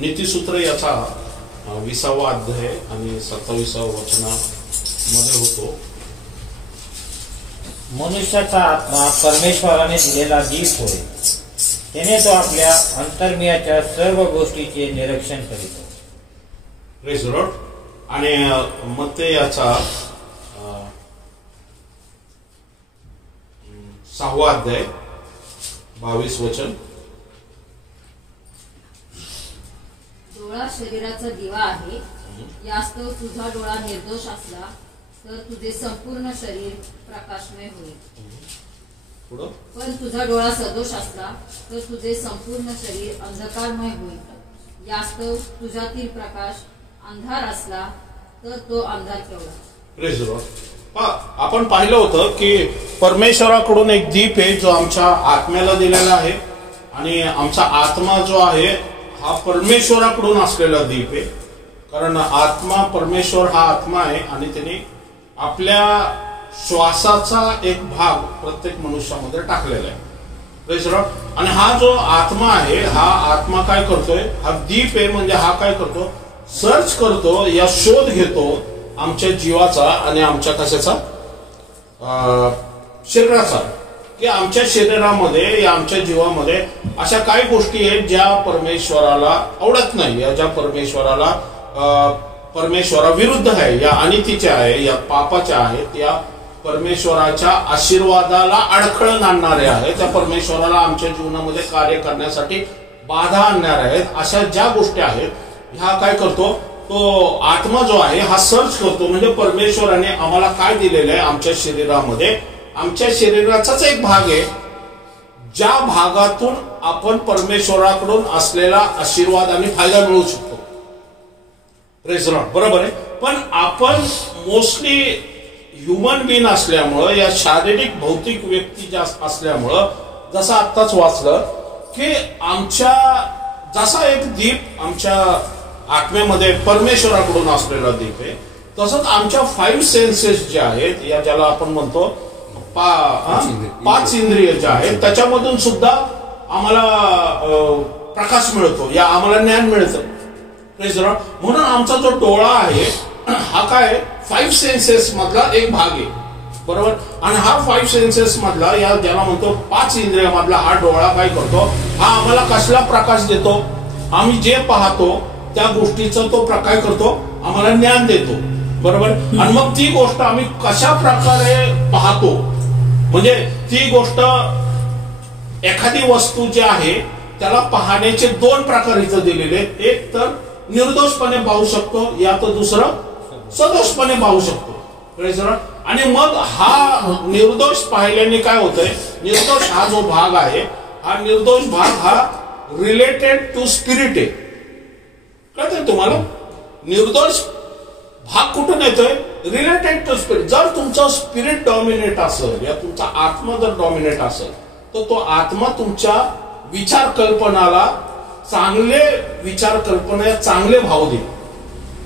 नीतिसूत्र याचा 20वा अध्याय आणि 27व्या वचनामध्ये होतो. मनुष्याचा आत्मा परमेश्वराने दिलेला दीप होय, त्याने तो आपल्या अंतर्मयाच्या सर्व गोष्टीचे निरीक्षण करीतो. Praise the Lord. आणि मत्ते याचा 6वा अध्याय 22 वचन. डोळा शरीराचा दिवा आहे, यास्तव तुझा डोळा निर्दोष असला तर तुझे संपूर्ण शरीर प्रकाशमय होईल. पण तुझा डोळा सदोष असला तर तुझे संपूर्ण शरीर अंधकारमय होईल. यास्तव तुझ्यातील प्रकाश अंधार असला तर तो अंधार केवढा. Praise the Lord. आपण पाहिलं होतं की परमेश्वराकडून एक दीप आहे जो आमच्या आत्म्याला दिलेला आहे, आणि आमचा आत्मा जो आहे हा परमेश्वराकडून असलेला दीप आहे. कारण आत्मा, परमेश्वर हा आत्मा आहे आणि त्याने आपल्या श्वासाचा एक भाग प्रत्येक मनुष्यामध्ये टाकलेला आहे. Praise the Lord. आणि हा जो आत्मा आहे, हा आत्मा काय करतोय, हा दीप आहे म्हणजे हा काय करतो, सर्च करतो, या शोध घेतो आमच्या जीवाचा आणि आमच्या कशाचा, शरीराचा, की आमच्या शरीरामध्ये, या आमच्या जीवामध्ये अशा काही गोष्टी आहेत ज्या परमेश्वराला आवडत नाही, या ज्या परमेश्वराविरुद्ध आहे, या अनितीच्या आहे, या पापाच्या आहेत, या परमेश्वराच्या आशीर्वादाला अडखळण आणणाऱ्या आहेत, त्या परमेश्वराला आमच्या जीवनामध्ये कार्य करण्यासाठी बाधा आणणाऱ्या आहेत. अशा ज्या गोष्टी आहेत ह्या काय करतो, तो आत्मा जो आहे हा सर्च करतो. म्हणजे परमेश्वराने आम्हाला काय दिलेलं आहे आमच्या शरीरामध्ये, आमच्या शरीराचाच एक भाग आहे ज्या भागातून आपण परमेश्वराकडून असलेला आशीर्वाद आणि फायदा मिळवू शकतो. Praise the Lord. बरोबर आहे. पण आपण मोस्टली ह्युमन बीइंग असल्यामुळं, या शारीरिक भौतिक व्यक्ती जास्त असल्यामुळं, जसं आत्ताच वाचलं की आमच्या जसा एक दीप आमच्या आत्म्यामध्ये परमेश्वराकडून असलेला दीप आहे, तसंच आमच्या 5 सेन्सेस जे आहेत, या ज्याला आपण म्हणतो 5 इंद्रिय ज्या आहेत, त्याच्यामधून सुद्धा आम्हाला प्रकाश मिळतो, या आम्हाला ज्ञान मिळतं. Praise the Lord. म्हणून आमचा जो डोळा आहे हा काय 5 सेन्सेस मधला एक भाग आहे. बरोबर. आणि हा 5 सेन्सेस मधला, या ज्याला म्हणतो 5 इंद्रिय मधला हा डोळा काय करतो, हा आम्हाला कसला प्रकाश देतो, आम्ही जे पाहतो त्या गोष्टीचा तो प्रकाश करतो, आम्हाला ज्ञान देतो. बरोबर. आणि मग ती गोष्ट आम्ही कशा प्रकारे पाहतो, म्हणजे ती गोष्ट, एखादी वस्तू जी आहे त्याला पाहण्याचे 2 प्रकार इथं दिलेले आहेत. एक तर निर्दोषपणे पाहू शकतो, या तर दुसरं सदोषपणे पाहू शकतो. आणि मग हा निर्दोष पाहिल्याने काय होतंय, निर्दोष हा जो भाग आहे, हा निर्दोष भाग हा रिलेटेड टू स्पिरिट आहे. कळतंय तुम्हाला? निर्दोष भाग कुठून येतोय, रिलेटेड टू स्पिरिट. जर तुमचा स्पिरिट डॉमिनेट असेल, या तुमचा आत्मा जर डॉमिनेट असेल, तर तो आत्मा तुमच्या विचार कल्पनाला चांगले विचार कल्पना, चांगले भाव देईल,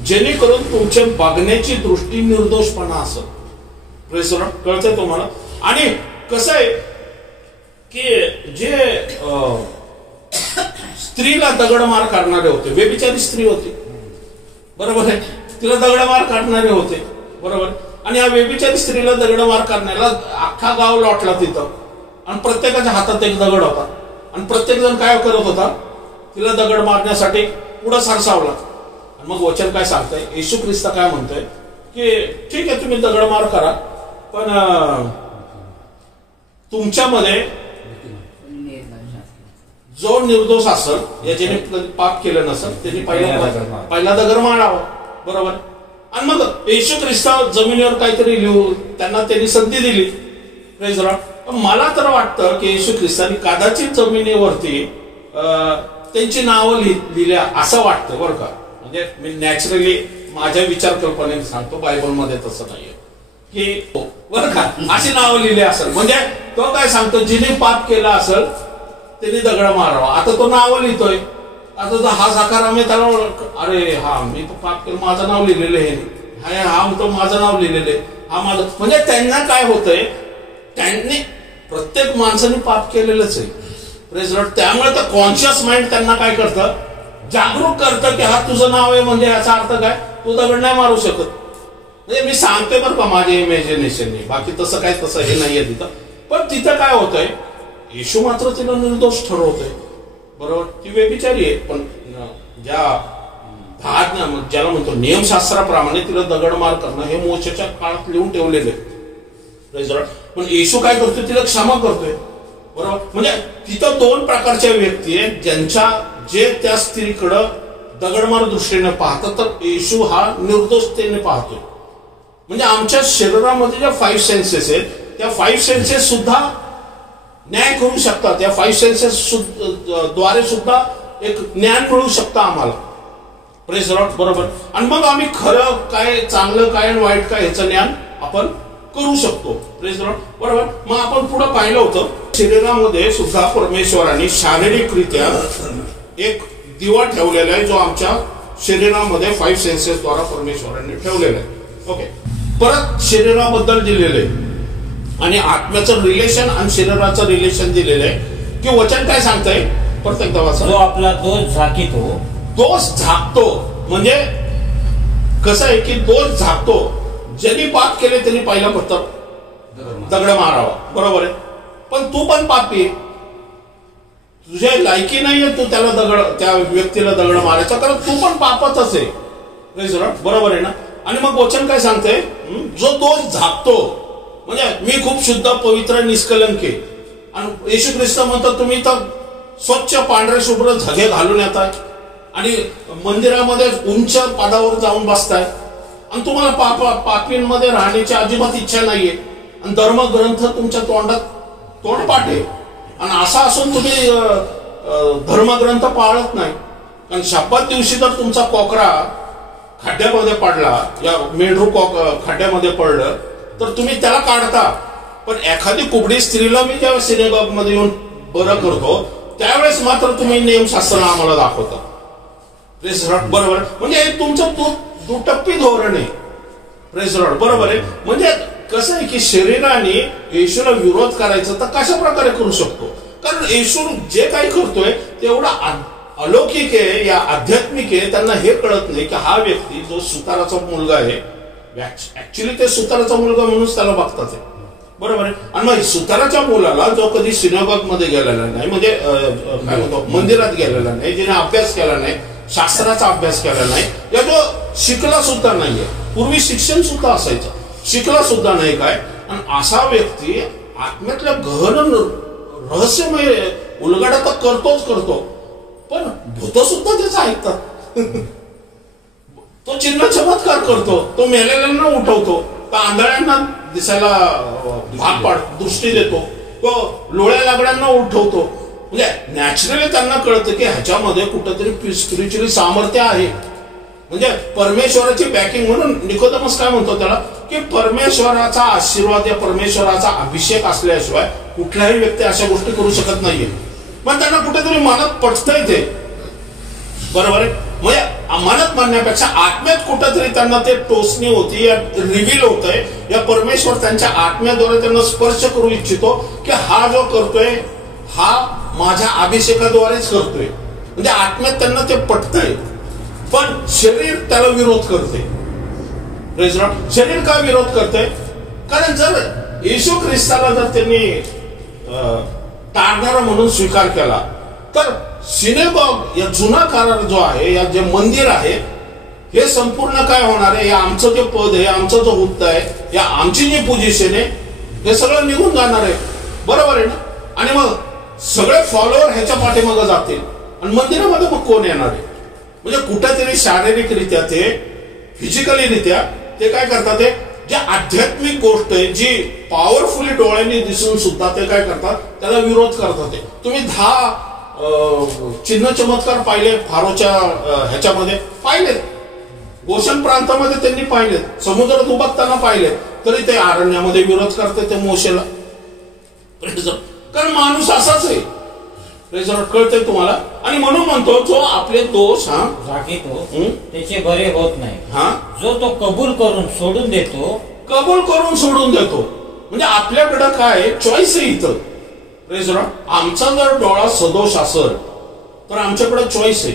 जेणेकरून तुमच्या बघण्याची दृष्टी निर्दोषपणा असेल. Praise the Lord. कळतंय तुम्हाला? आणि कसं आहे की जे स्त्रीला दगडमार करणारे होते, व्यभिचारी स्त्री होती, बरोबर आहे, तिला दगडमार करणारे होते. बरोबर. आणि या व्यभिचारी स्त्रीला दगडमार करण्याला अख्खा गाव लॉटला तिथं, आणि प्रत्येकाच्या हातात एक दगड होता, आणि प्रत्येक जण काय करत होता, तिला दगड मारण्यासाठी पुढं सरसावला. आणि मग वचन काय सांगतंय, येशू ख्रिस्त काय म्हणतोय की ठीक आहे तुम्ही दगडमार करा, पण तुमच्यामध्ये जो निर्दोष असेल, याच्याने पाप केलं नसेल, त्यांनी पहिला दगड मारावा. बरोबर. आणि मग येशू ख्रिस्त जमिनीवर काहीतरी लिहून त्यांनी संधी दिली. Praise the Lord. मला तर वाटतं की येशू ख्रिस्तांनी कदाचित जमिनीवरती त्यांची नावं लिहिल्या असं वाटतं, बरं का. म्हणजे मी नॅचरली माझ्या विचार कल्पनेने सांगतो, बायबलमध्ये तसं नाहीये की बरं का अशी नावं लिहिली असेल. म्हणजे तो काय सांगतो, जिने पाप केला असेल त्यांनी दगड मारावा. आता तो नावं लिहितोय, आता हा साकाराम आहे, त्याला अरे हा मी तो पाप केलं, माझं नाव लिहिलेलं आहे, हा तो माझं नाव लिहिलेलं आहे, हा माझं. म्हणजे त्यांना काय होतंय, त्यांनी प्रत्येक माणसाने पाप केलेलंच आहे. Praise Lord. त्यामुळे तर कॉन्शियस माइंड त्यांना काय करतं, जागरूक करतं की हा तुझं नाव आहे म्हणजे याचा अर्थ काय, तू दगड नाही मारू शकत. म्हणजे मी सांगतोय बरं का माझ्या इमॅजिनेशनने, बाकी तसं काय तसं हे नाहीये तिथं. पण तिथं काय होतंय, येशू मात्र तिला निर्दोष ठरवतोय. बरोबर, ती व्यभिचारी आहे, पण ज्या ज्याला म्हणतो नियमशास्त्राप्रमाणे तिला दगडमार करणं हे मोशेच्या काळात लिहून ठेवलेलं आहे. पण येशू काय करतोय, तिला क्षमा करतोय. बरोबर, म्हणजे तिथं दोन प्रकारच्या व्यक्ती आहेत ज्यांच्या जे त्या स्त्रीकडं दगडमार दृष्टीने पाहतात, तर येशू हा निर्दोषतेने पाहतोय. म्हणजे आमच्या शरीरामध्ये ज्या 5 सेन्सेस आहेत त्या 5 सेन्सेस सुद्धा न्याय करू शकतात. या 5 सेन्सेस द्वारे सुद्धा एक ज्ञान मिळू शकतं आम्हाला. Praise the Lord. बरोबर, आणि मग आम्ही खरं काय, चांगलं काय आणि वाईट काय ह्याचं ज्ञान आपण करू शकतो. Praise the Lord. बरोबर, मग आपण पुढे पाहिलं होतं शरीरामध्ये सुद्धा परमेश्वराने शारीरिकरित्या एक दिवा ठेवलेला आहे, जो आमच्या शरीरामध्ये 5 सेन्सेस द्वारा परमेश्वराने ठेवलेला आहे. ओके, परत शरीराबद्दल दिलेलं आहे आणि आत्म्याचं रिलेशन आणि शरीराचं रिलेशन दिलेलं आहे. की वचन काय सांगतंय, प्रत्येक दवाचा जो आपला दोष झाकीतो, दोष झाकतो. म्हणजे कसं आहे की दोष झाकतो, ज्यांनी पाप केले त्यांनी पहिला पत्थर दगड मारावा. बरोबर आहे, पण तू पण पापी, तुझ्या लायकी नाहीये तू त्याला त्या व्यक्तीला दगड मारायचा, कारण तू पण पापातच आहे. बरोबर आहे ना. आणि मग वचन काय सांगते, जो दोष झाकतो, म्हणजे मी खूप शुद्ध पवित्र निष्कलंक आहे, आणि येशू ख्रिस्त म्हणतात तुम्ही तर स्वच्छ पांढरे शुभ्र झगे घालून येताय आणि मंदिरामध्ये उंच पदावर जाऊन बसताय, आणि तुम्हाला पापींमध्ये राहण्याची अजिबात इच्छा नाहीये, आणि धर्मग्रंथ तुमच्या तोंडात तोंडपाठ आहे, आणि असा असून तुम्ही धर्मग्रंथ पाळत नाही. कारण शपथ दिवशी जर तुमचा कोकरा खड्ड्यामध्ये पडला, या मेंढरू खड्ड्यामध्ये पडलं, तर तुम्ही त्याला काढता. पण एखादी कुबडी स्त्रीला मी जेव्हा सिनेगॉग मध्ये येऊन बरं करतो, त्यावेळेस मात्र तुम्ही नियमशास्त्र आम्हाला दाखवता. Praise Lord. बरोबर, म्हणजे तुमचं दुटप्पी धोरण आहे. Praise Lord. बरोबर आहे. म्हणजे कसं आहे की शरीराने येशूला विरोध करायचं तर कशा प्रकारे करू शकतो, कारण येशू जे काही करतोय ते एवढा अलौकिक आहे, या आध्यात्मिक आहे. त्यांना हे कळत नाही की हा व्यक्ती जो सुताराचा मुलगा आहे, ऍक्च्युली ते सुताराचा मुलगा म्हणूनच त्याला बघतात आहे. बरोबर आहे. आणि मग सुताराच्या मुलाला जो कधी सिनेगॉग मध्ये गेलेला नाही, म्हणजे काय म्हणतो मंदिरात गेलेला नाही, जिने अभ्यास केला नाही, शास्त्राचा अभ्यास केला नाही, या जो शिकला सुद्धा नाहीये, पूर्वी शिक्षण सुद्धा असायचं, शिकला सुद्धा नाही काय, आणि असा व्यक्ती आत्म्यातल्या गहन रहस्यमय उलगडा तर करतोच करतो, पण भूत सुद्धा त्याचं ऐकतात. तो चिन्ह चमत्कार करतो, तो मेलेल्यांना उठवतो, तो आंधळ्यांना दिसायला भाग पाड दृष्टी देतो, तो लोळ्या लागड्यांना उठवतो. म्हणजे नॅचरली त्यांना कळतं की ह्याच्यामध्ये कुठंतरी स्पिरिच्युअली सामर्थ्य आहे. म्हणजे परमेश्वराची बॅकिंग. म्हणून निकोदेमस काय म्हणतो त्याला, की परमेश्वराचा आशीर्वाद या परमेश्वराचा अभिषेक असल्याशिवाय कुठलाही व्यक्ती अशा गोष्टी करू शकत नाहीये. पण त्यांना कुठेतरी मनात पटतंय ते. बरोबर आहे. म्हणजे मनात म्हणण्यापेक्षा आत्म्यात कुठंतरी त्यांना ते टोचणी होती, या रिव्हील होतंय, या परमेश्वर त्यांच्या आत्म्याद्वारे त्यांना स्पर्श करू इच्छितो की हा जो करतोय हा माझ्या अभिषेकाद्वारेच करतोय. म्हणजे आत्म्यात त्यांना ते पटतंय, पण शरीर त्याला विरोध करते. शरीर का विरोध करते, कारण जर येशू ख्रिस्ताला जर त्यांनी टाळणारा म्हणून स्वीकार केला, तर सिनेगॉग या जुना करार जो आहे, या जे मंदिर आहे, हे संपूर्ण काय होणार आहे, या आमचं जे पद आहे, आमचा जो हुद्दा आहे, या आमची जी पोझिशन आहे, हे सगळं निघून जाणार आहे. बरोबर आहे ना. आणि मग सगळे फॉलोअर ह्याच्या पाठीमागे जातील, आणि मंदिरामध्ये मग कोण येणार आहे. म्हणजे कुठेतरी शारीरिकरित्या ते फिजिकलीरित्या ते काय करतात, ते जे आध्यात्मिक गोष्ट आहे, जी पॉवरफुली डोळ्यांनी दिसून सुद्धा ते काय करतात, त्याला विरोध करतात. तुम्ही 10 चिन्ह चमत्कार पाहिले फारोच्या ह्याच्यामध्ये, पाहिलेत, गोशन प्रांतामध्ये त्यांनी पाहिलेत, समुद्रात उभारताना पाहिलेत, तरी ते अरण्यामध्ये विरोध करते ते मोशेला. कारण माणूस असाच आहे. कळतंय तुम्हाला. आणि म्हणून म्हणतो, जो आपले दोष झाकीतो त्याचे बरे होत नाही, जो तो कबूल करून सोडून देतो, म्हणजे आपल्याकडं काय चॉईस आहे इथं. आमचा जर डोळा सदोष असेल तर आमच्याकडे चॉईस आहे.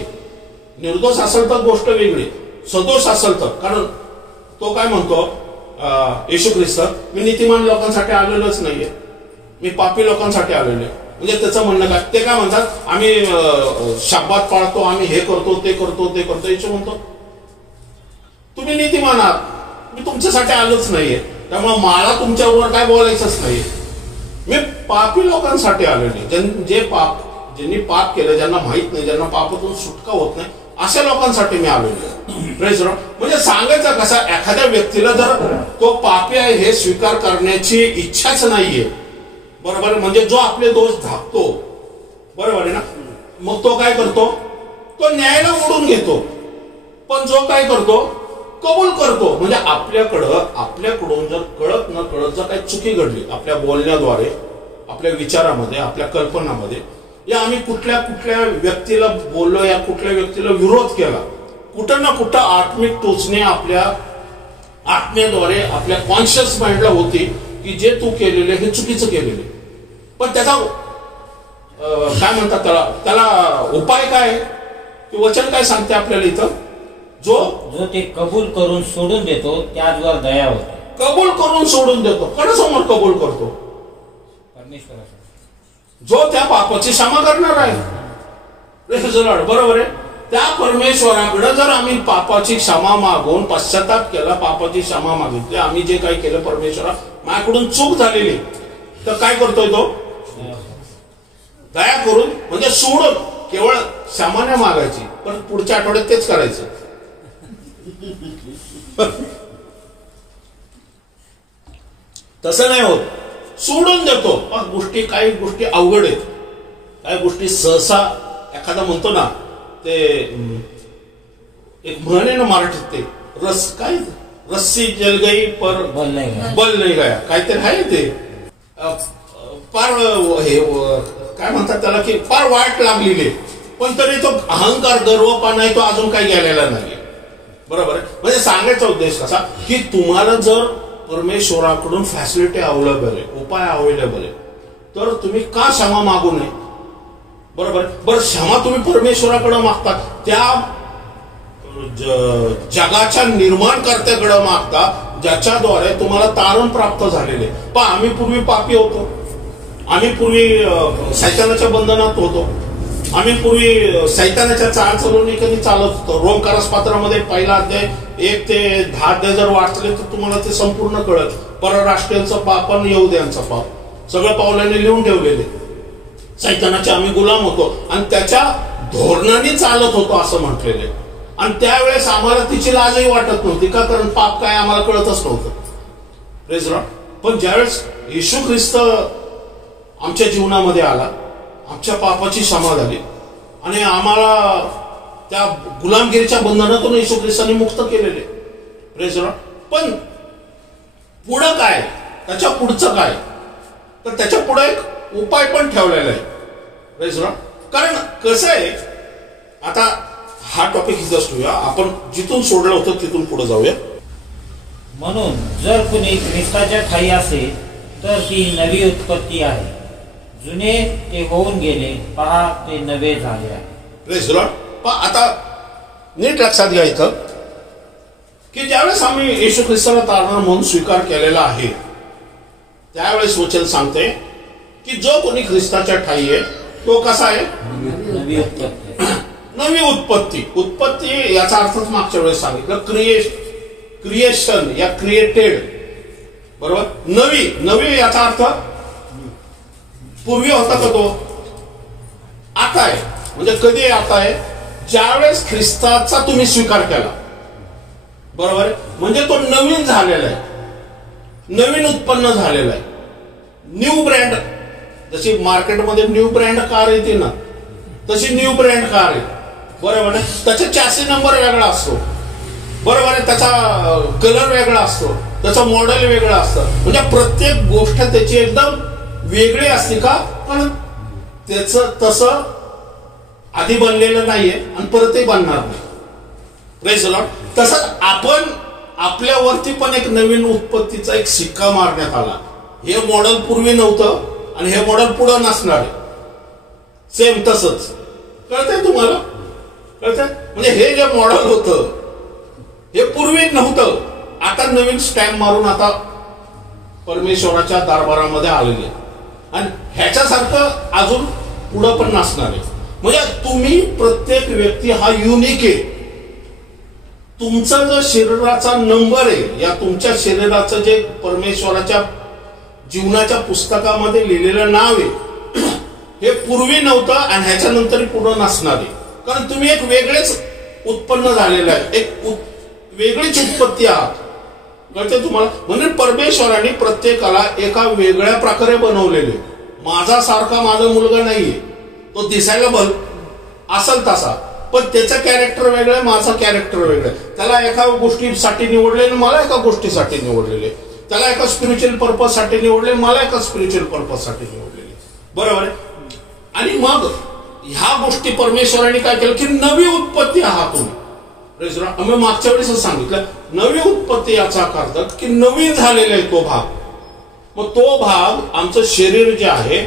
निर्दोष असेल तर गोष्ट वेगळी, सदोष असेल तर. कारण तो काय म्हणतो येशू ख्रिस्त, मी नीतिमान लोकांसाठी आलेलोच नाहीये, मी पापी लोकांसाठी आलेलो आहे. म्हणजे त्याचं म्हणणं काय, ते काय म्हणतात, आम्ही शब्दात पाळतो, आम्ही हे करतो ते करतो ते करतो. येशू म्हणतो तुम्ही नीतिमान आहात, मी तुमच्यासाठी आलोच नाहीये, त्यामुळे मला तुमच्याबरोबर काय बोलायचंच नाहीये. मी पापी लोकांसाठी आलेले, ज्यांनी पाप केलं, ज्यांना माहित नाही, ज्यांना पापातून सुटका होत नाही, अशा लोकांसाठी मी आलेलो. Praise Lord. म्हणजे सांगायचं कसा, एखाद्या व्यक्तीला जर तो पापी आहे हे स्वीकार करण्याची इच्छाच नाहीये, बरोबर, म्हणजे जो आपले दोष झाकतो, बरोबर आहे ना, मग तो काय करतो, तो न्यायाला ओढून घेतो. पण जो काय करतो, कबूल करतो. म्हणजे आपल्याकडून जर कळत न कळत जर काही चुकी घडली आपल्या बोलण्याद्वारे, आपल्या विचारामध्ये, आपल्या कल्पनामध्ये, या आम्ही कुठल्या व्यक्तीला बोललो, या कुठल्या व्यक्तीला विरोध केला, कुठं ना कुठं आत्मिक टोचणे आपल्या आत्म्याद्वारे आपल्या कॉन्शियस माइंडला होती की जे तू केलेले हे चुकीचं केलेले. पण त्याचा काय म्हणतात त्याला उपाय काय, वचन काय सांगते आपल्याला इथं, जो ते कबूल करून सोडून देतो त्याचवर दया होते. कबूल करून सोडून देतो, कोणासमोर कबूल करतो, परमेश्वरासमोर, जो त्या पापाची क्षमा करणार आहे. बरोबर आहे. त्या परमेश्वराकडे जर आम्ही पापाची क्षमा मागून पश्चाताप केला, पापाची क्षमा मागितली, आम्ही जे काही केलं परमेश्वरा माझ्याकडून चूक झालेली, तर काय करतोय तो, दया करून, म्हणजे सोडून, केवळ क्षमा नाही मागायची पण पुढच्या आठवड्यात तेच करायचं. तसं नाही होत, सोडून देतो. काही गोष्टी अवघड आहेत, काही गोष्टी सहसा एखादा म्हणतो ना, ते एक म्हण आहे ना मराठीत, ते रस्सी जल गई पर बल नाही गया, काहीतरी आहे ते, फार हे काय म्हणतात त्याला, की फार वाट लागलेली, पण तरी तो अहंकार, गर्वपणा आहे तो अजून काही गेलेला नाही. बरोबर आहे. म्हणजे सांगायचा उद्देश कसा, की तुम्हाला जर परमेश्वराकडून फॅसिलिटी अवेलेबल आहे, उपाय अवेलेबल आहे, तर तुम्ही का क्षमा मागू नये. बरोबर. बरं, क्षमा तुम्ही परमेश्वराकडे मागता, त्या जगाच्या निर्माणकर्त्याकडे मागता, ज्याच्याद्वारे तुम्हाला तारण प्राप्त झालेले. पण आम्ही पूर्वी पापी होतो, आम्ही पूर्वी सैतानाच्या बंधनात होतो, आम्ही पूर्वी सैतानाच्या चालचलवणी चालत होतो. रोमकारास पात्रामध्ये पहिला अध्याय 1 ते 10 अध्याय जर वाचले तर तुम्हाला ते संपूर्ण कळत. परराष्ट्रीयांचं पाप आणि यहुद्यांचं पाप सगळं पावलाने लिहून ठेवलेले. सैतानाचे आम्ही गुलाम होतो आणि त्याच्या धोरणाने चालत होतो असं म्हटलेले. आणि त्यावेळेस आम्हाला तिची लाजही वाटत नव्हती, का, कारण पाप काय आम्हाला कळतच नव्हतं. Praise Lord. पण ज्यावेळेस येशू ख्रिस्त आमच्या जीवनामध्ये आला, आमच्या पापाची क्षमा झाली आणि आम्हाला त्या गुलामगिरीच्या बंधनातून येशू ख्रिस्ताने मुक्त केलेले. Praise Lord. पण पुढं काय, त्याच्या पुढचं काय, तर त्याच्या पुढे एक उपाय पण ठेवलेला आहे. Praise Lord. कारण कसं आहे, आता हा टॉपिक इथंच ठेवूया, आपण जिथून सोडलं होतं तिथून पुढे जाऊया. म्हणून जर कुणी ख्रिस्ताच्या ठायी असेल तर ती नवी उत्पत्ती आहे, जुने ते होऊन गेले, पहा ते नवे झाले आहे. Praise Lord. आता नीट लक्षात घ्या इथं, की ज्यावेळेस आम्ही येशू ख्रिस्ताला तारणार म्हणून स्वीकार केलेला आहे, त्यावेळेस वचन सांगते की जो कोणी ख्रिस्ताच्या ठायी आहे तो कसा आहे, नवी उत्पत्ती. नवी उत्पत्ती. उत्पत्ती याचा अर्थच मागच्या वेळेस सांगितलं, क्रिएशन या क्रिएटेड. बरोबर. नवी याचा अर्थ पूर्वी होता का, तो आता आहे. म्हणजे कधी आता आहे, ज्यावेळेस ख्रिस्ताचा तुम्ही स्वीकार केला. बरोबर आहे. म्हणजे तो नवीन झालेला आहे, नवीन उत्पन्न झालेला आहे. न्यू ब्रँड, जशी मार्केटमध्ये न्यू ब्रँड कार येते ना, तशी न्यू ब्रँड कार आहे. बरोबर आहे. त्याचा चॅसी नंबर वेगळा असतो. बरोबर आहे. त्याचा कलर वेगळा असतो, त्याचं मॉडेल वेगळं असतं. म्हणजे प्रत्येक गोष्ट त्याची एकदम वेगळी असते. का, पण त्याचं तसं आधी बनलेलं नाहीये आणि परतही बनणार नाही. Praise the Lord. तसंच आपण आपल्यावरती पण एक नवीन उत्पत्तीचा एक शिक्का मारण्यात आला. हे मॉडेल पूर्वी नव्हतं आणि हे मॉडेल पुढं नसणार आहे. सेम तसंच. कळतंय तुम्हाला. कळतं? म्हणजे हे जे मॉडेल होतं हे पूर्वी नव्हतं, आता नवीन स्टॅम्प मारून आता परमेश्वराच्या दरबारामध्ये आलेले आणि ह्याच्यासारखं अजून पुढं पण नसणार आहे. म्हणजे तुम्ही प्रत्येक व्यक्ती हा युनिक आहे. तुमचा जो शरीराचा नंबर आहे, या तुमच्या शरीराचं जे परमेश्वराच्या जीवनाच्या पुस्तकामध्ये लिहिलेलं नाव आहे हे पूर्वी नव्हतं आणि ह्याच्यानंतर पुढं नसणार आहे. कारण तुम्ही एक वेगळेच उत्पन्न झालेलं आहे, एक वेगळीच उत्पत्ती आहात. कळते तुम्हाला? म्हणजे परमेश्वराने प्रत्येकाला एका वेगळ्या प्रकारे बनवलेले. माझा सारखा माझा मुलगा नाहीये, तो दिसायला बल असेल तसा, पण त्याचं कॅरेक्टर वेगळं आहे, माझं कॅरेक्टर वेगळं आहे. त्याला एका गोष्टीसाठी निवडले, मला एका गोष्टीसाठी निवडलेले. त्याला एका स्पिरिच्युअल पर्पज साठी निवडले, मला एका स्पिरिच्युअल पर्पज साठी निवडलेले. बरोबर आहे? आणि मग ह्या गोष्टी परमेश्वराने काय केलं की नवी उत्पत्ती आहात तुम्ही. आम्ही मागच्या वेळेस सांगितलं नवी उत्पत्ती याचा अर्थ की नवीन झालेला आहे तो भाग. मग तो भाग आमचं शरीर जे आहे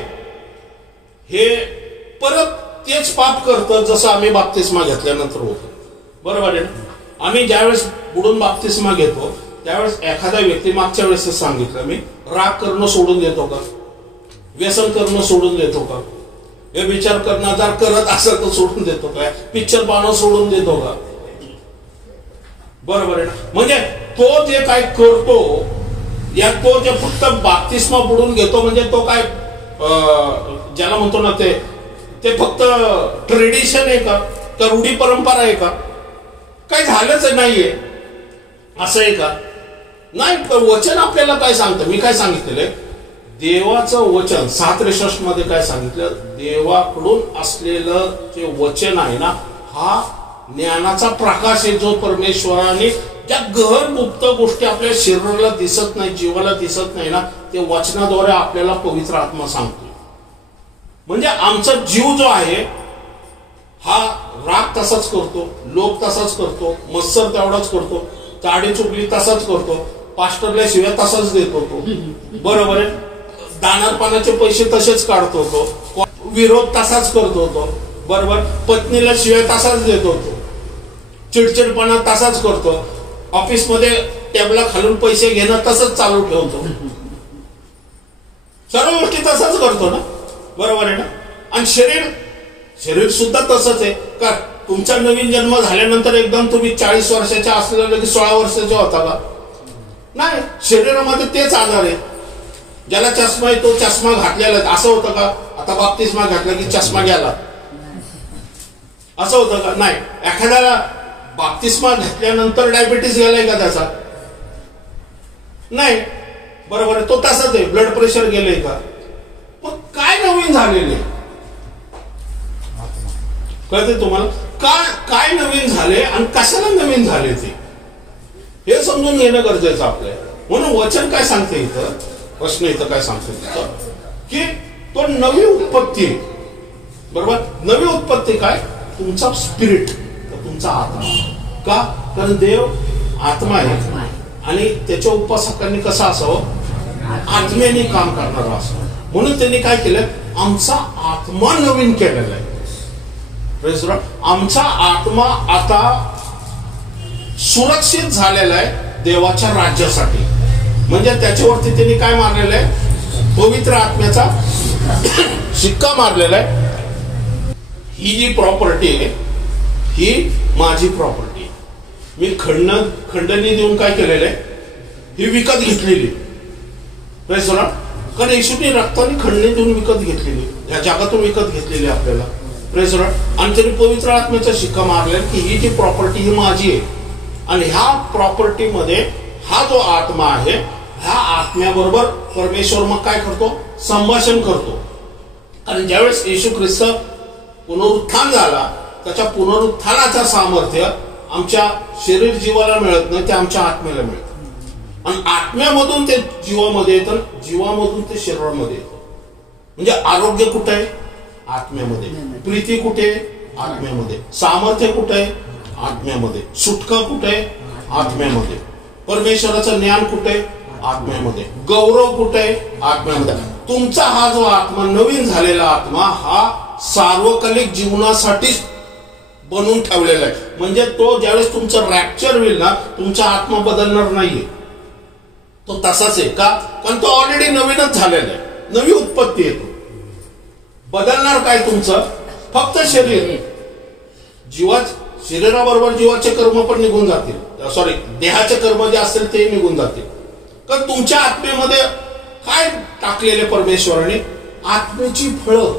हे परत तेच पाप करतं जसं आम्ही बाप्तिस्मा घेतल्यानंतर होतं. बरोबर आहे ना? आम्ही ज्यावेळेस बुडून बाप्तिस्मा घेतो त्यावेळेस एखादा व्यक्ती, मागच्या वेळेस सांगितलं मी, राग करणं सोडून देतो का? व्यसन करणं सोडून देतो का? हे विचार करणं जर करत असेल तर सोडून देतो का? पिक्चर पाहणं सोडून देतो का? बरोबर आहे ना? म्हणजे तो जे काय करतो या तो जे फक्त बाप्तिस्मा बुडून घेतो म्हणजे तो काय ज्याला म्हणतो ना ते फक्त ट्रेडिशन आहे का? रूढी परंपरा आहे का? काही झालंच नाहीये असं आहे का? नाही. वचन आपल्याला काय सांगतं? मी काय सांगितलेलं देवाचं वचन 7:63 मध्ये काय सांगितलं? देवाकडून असलेलं जे वचन आहे ना हा ज्ञानाचा प्रकाश आहे, जो परमेश्वराने ज्या गहन गुप्त गोष्टी आपल्या शरीराला दिसत नाही, जीवाला दिसत नाही ना, ते वचनाद्वारे आपल्याला पवित्र आत्मा सांगतो. म्हणजे आमचा जीव जो आहे हा राग तसाच करतो, लोभ तसाच करतो, मत्सर तेवढाच करतो, चाडी चुकली तसाच करतो, पास्टरला शिवाय तसाच देतो तो. बरोबर आहे? दानारपणाचे पैसे तसेच काढतो तो, विरोध तसाच करतो तो. बरोबर? पत्नीला शिवाय तसाच देतो तो, चिडचिडपणा तसाच करतो, ऑफिसमध्ये टेबला खालून पैसे घेणं तसंच चालू ठेवतो, सर्व गोष्टी तसाच करतो ना. बरोबर आहे ना? आणि शरीर सुद्धा तसंच आहे का? तुमचा नवीन जन्म झाल्यानंतर एकदम तुम्ही 40 वर्षाच्या असलेला की 16 वर्षाचा होता का? नाही. शरीरामध्ये तेच आजार आहे. ज्याला चष्मा आहे तो चष्मा घातलेला आहे. असं होतं का? आता बाप्तिस्मा घातला की चष्मा गेला असं होतं का? नाही. एखाद्याला बाप्तिस्मा घातल्यानंतर डायबिटीस गेलाय का त्याचा? नाही. बरोबर आहे? तो तसाच आहे. ब्लड प्रेशर गेलंय का? मग काय नवीन झालेले? कळते तुम्हाला? काय नवीन झाले आणि कशाला नवीन झाले ते हे समजून घेणं गरजेचं आपल्याला. म्हणून वचन काय सांगते इथं, प्रश्न इथं काय सांगते की तो नवी उत्पत्ती. बरोबर? नवी उत्पत्ती काय? तुमचा स्पिरिट, तुमचा आत्मा. का? कारण देव आत्मा आहे आणि त्याच्या उपासकांनी कसं असावं? आत्म्याने काम करणारा असावं. म्हणून त्यांनी काय केलं? आमचा आत्मा नवीन केलेला आहे. आमचा आत्मा आता सुरक्षित झालेला आहे देवाच्या राज्यासाठी. म्हणजे त्याच्यावरती त्यांनी काय मारलेलं आहे? पवित्र आत्म्याचा शिक्का मारलेला आहे. ही जी प्रॉपर्टी आहे ही माझी प्रॉपर्टी. मी खंडणी देऊन काय केलेलं आहे? ही विकत घेतलेली. कारण येशूने रक्ताने खंडणी देऊन विकत घेतलेली, या जगातून विकत घेतलेली आपल्याला. आणि त्यांनी पवित्र आत्म्याचा शिक्का मारला की ही जी प्रॉपर्टी ही माझी आहे. आणि ह्या प्रॉपर्टीमध्ये हा जो आत्मा आहे ह्या आत्म्याबरोबर परमेश्वर मग काय करतो? संभाषण करतो. कारण ज्यावेळेस येशू ख्रिस्त पुनरुत्थान झाला त्याच्या पुनरुत्थानाचं सामर्थ्य आमच्या शरीर जीवाला मिळत नाही, ते आमच्या आत्म्याला मिळतं. आणि आत्म्यामधून ते जीवामध्ये येतं, जीवामधून ते शरीरामध्ये येतं. म्हणजे आरोग्य कुठे आहे? आत्म्यामध्ये. प्रीती कुठे? आत्म्यामध्ये. सामर्थ्य कुठे? आत्म्यामध्ये. सुटका कुठे? आत्म्यामध्ये. परमेश्वराचं ज्ञान कुठे? आत्म्यामध्ये. गौरव कुठे? आत्म्यामध्ये. तुमचा हा जो आत्मा, नवीन झालेला आत्मा, हा सार्वकालिक जीवनासाठी बनवून ठेवलेला आहे. म्हणजे तो ज्यावेळेस तुमचं रॅप्चर होईल ना, तुमचा आत्मा बदलणार नाहीये, तो तसाच आहे. का? कारण तो ऑलरेडी नवीनच झालेला आहे, नवी उत्पत्ती येतो. बदलणार काय तुमचं? फक्त शरीर. शरीराबरोबर जीवाचे कर्म पण निघून जातील, सॉरी देहाचे कर्म जे असतील ते निघून जातील. कारण तुमच्या आत्मेमध्ये काय टाकलेले परमेश्वराने? आत्मेची फळं.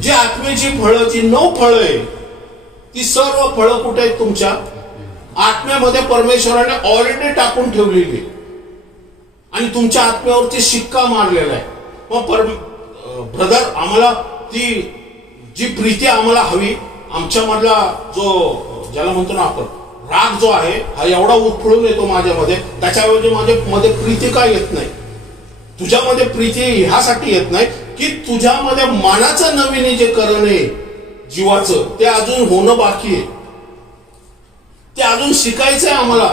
जी आत्मेची फळं, जी 9 फळं आहे, ती सर्व फळं कुठे आहेत? तुमच्या आत्म्यामध्ये परमेश्वराने ऑलरेडी टाकून ठेवलेली आणि तुमच्या आत्म्यावरती शिक्का मारलेला आहे. मग ब्रदर, आम्हाला ती जी प्रीती आम्हाला हवी, आमच्या मधला जो ज्याला म्हणतो ना आपण राग जो आहे, हा एवढा उफळून येतो माझ्यामध्ये, त्याच्याऐवजी माझ्यामध्ये प्रीती का येत नाही? तुझ्यामध्ये प्रीती ह्यासाठी येत नाही की तुझ्यामध्ये मनाचं नवीनीकरण आहे, जीवाचं, ते अजून होणं बाकी आहे, ते अजून शिकायचंय आम्हाला.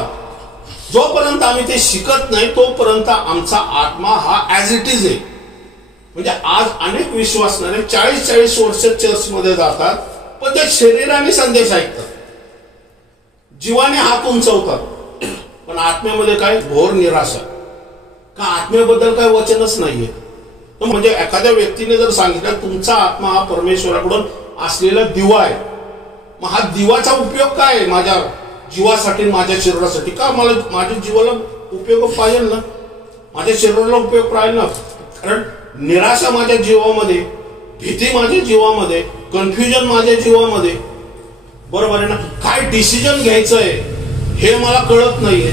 जोपर्यंत आम्ही ते शिकत नाही तोपर्यंत आमचा आत्मा हा ऍज इट इज आहे. म्हणजे आज अनेक विश्वासणारे 40-40 वर्ष चर्चमध्ये जातात, पण ते शरीराने संदेश ऐकतात, जीवाने हात उंचवतात, पण आत्म्यामध्ये काय? घोर निराशा. का? आत्म्याबद्दल काय वचनच नाहीये. म्हणजे एखाद्या व्यक्तीने जर सांगितलं तुमचा आत्मा हा परमेश्वराकडून असलेला दिवा आहे, मग हा दिवाचा उपयोग काय आहे माझ्या जीवासाठी, माझ्या शरीरासाठी? का मला माझ्या जीवाला उपयोग पाहिजे ना, माझ्या शरीराला उपयोग पाहिजे ना. कारण निराशा माझ्या जीवामध्ये, भीती माझ्या जीवामध्ये, कन्फ्युजन माझ्या जीवामध्ये, बरोबर आहे ना. काय डिसिजन घ्यायचंय हे मला कळत नाहीये,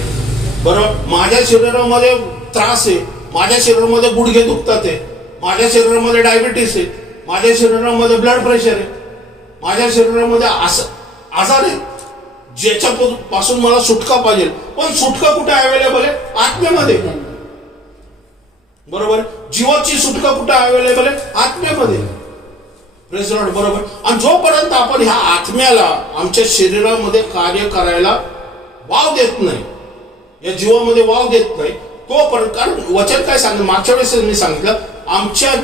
बरोबर. माझ्या शरीरामध्ये त्रास आहे, माझ्या शरीरामध्ये गुडघे दुखतात आहे, माझ्या शरीरामध्ये डायबिटीस आहे, माझ्या शरीरामध्ये ब्लड प्रेशर आहे, माझ्या शरीरामध्ये आजार आहे, ज्याच्यापासून मला सुटका पाहिजे. पण सुटका कुठे अवेलेबल आहे? आत्म्यामध्ये, बरोबर. जीवाची सुटका कुठे अवेलेबल आहे? आत्म्यामध्ये. प्रेज द लॉर्ड, बरोबर. आणि जोपर्यंत आपण ह्या आत्म्याला आमच्या शरीरामध्ये कार्य करायला वाव देत नाही, या जीवामध्ये वाव देत नाही, तोपर्यंत, कारण वचन काय सांगितलं मागच्या वेळेस मी सांगितलं, आमच्या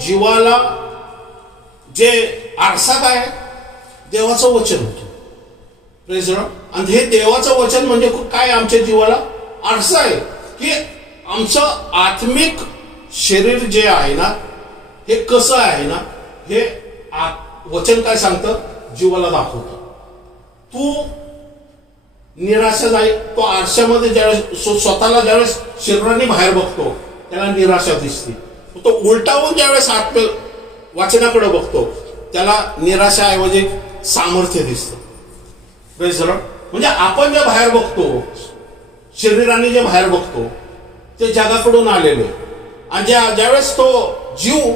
जीवाला जे आरसा काय? देवाचं वचन होतं. Praise the Lord. आणि हे देवाचं वचन म्हणजे काय? आमच्या जीवाला आरसा आहे की आमचं आत्मिक शरीर जे आहे ना, हे कसं आहे ना, हे वचन काय सांगतं? जीवाला दाखवतं. तू निराशा जाईल, तो आरशामध्ये ज्यावेळेस स्वतःला ज्यावेळेस शरीराने बाहेर बघतो त्याला निराशा दिसते. तो उलटावून ज्यावेळेस आत्म वाचनाकडे बघतो त्याला निराशाऐवजी सामर्थ्य दिसतं. Praise the Lord. म्हणजे आपण जे बाहेर बघतो, शरीराने जे बाहेर बघतो ते जगाकडून आलेले, आणि ज्यावेळेस तो जीव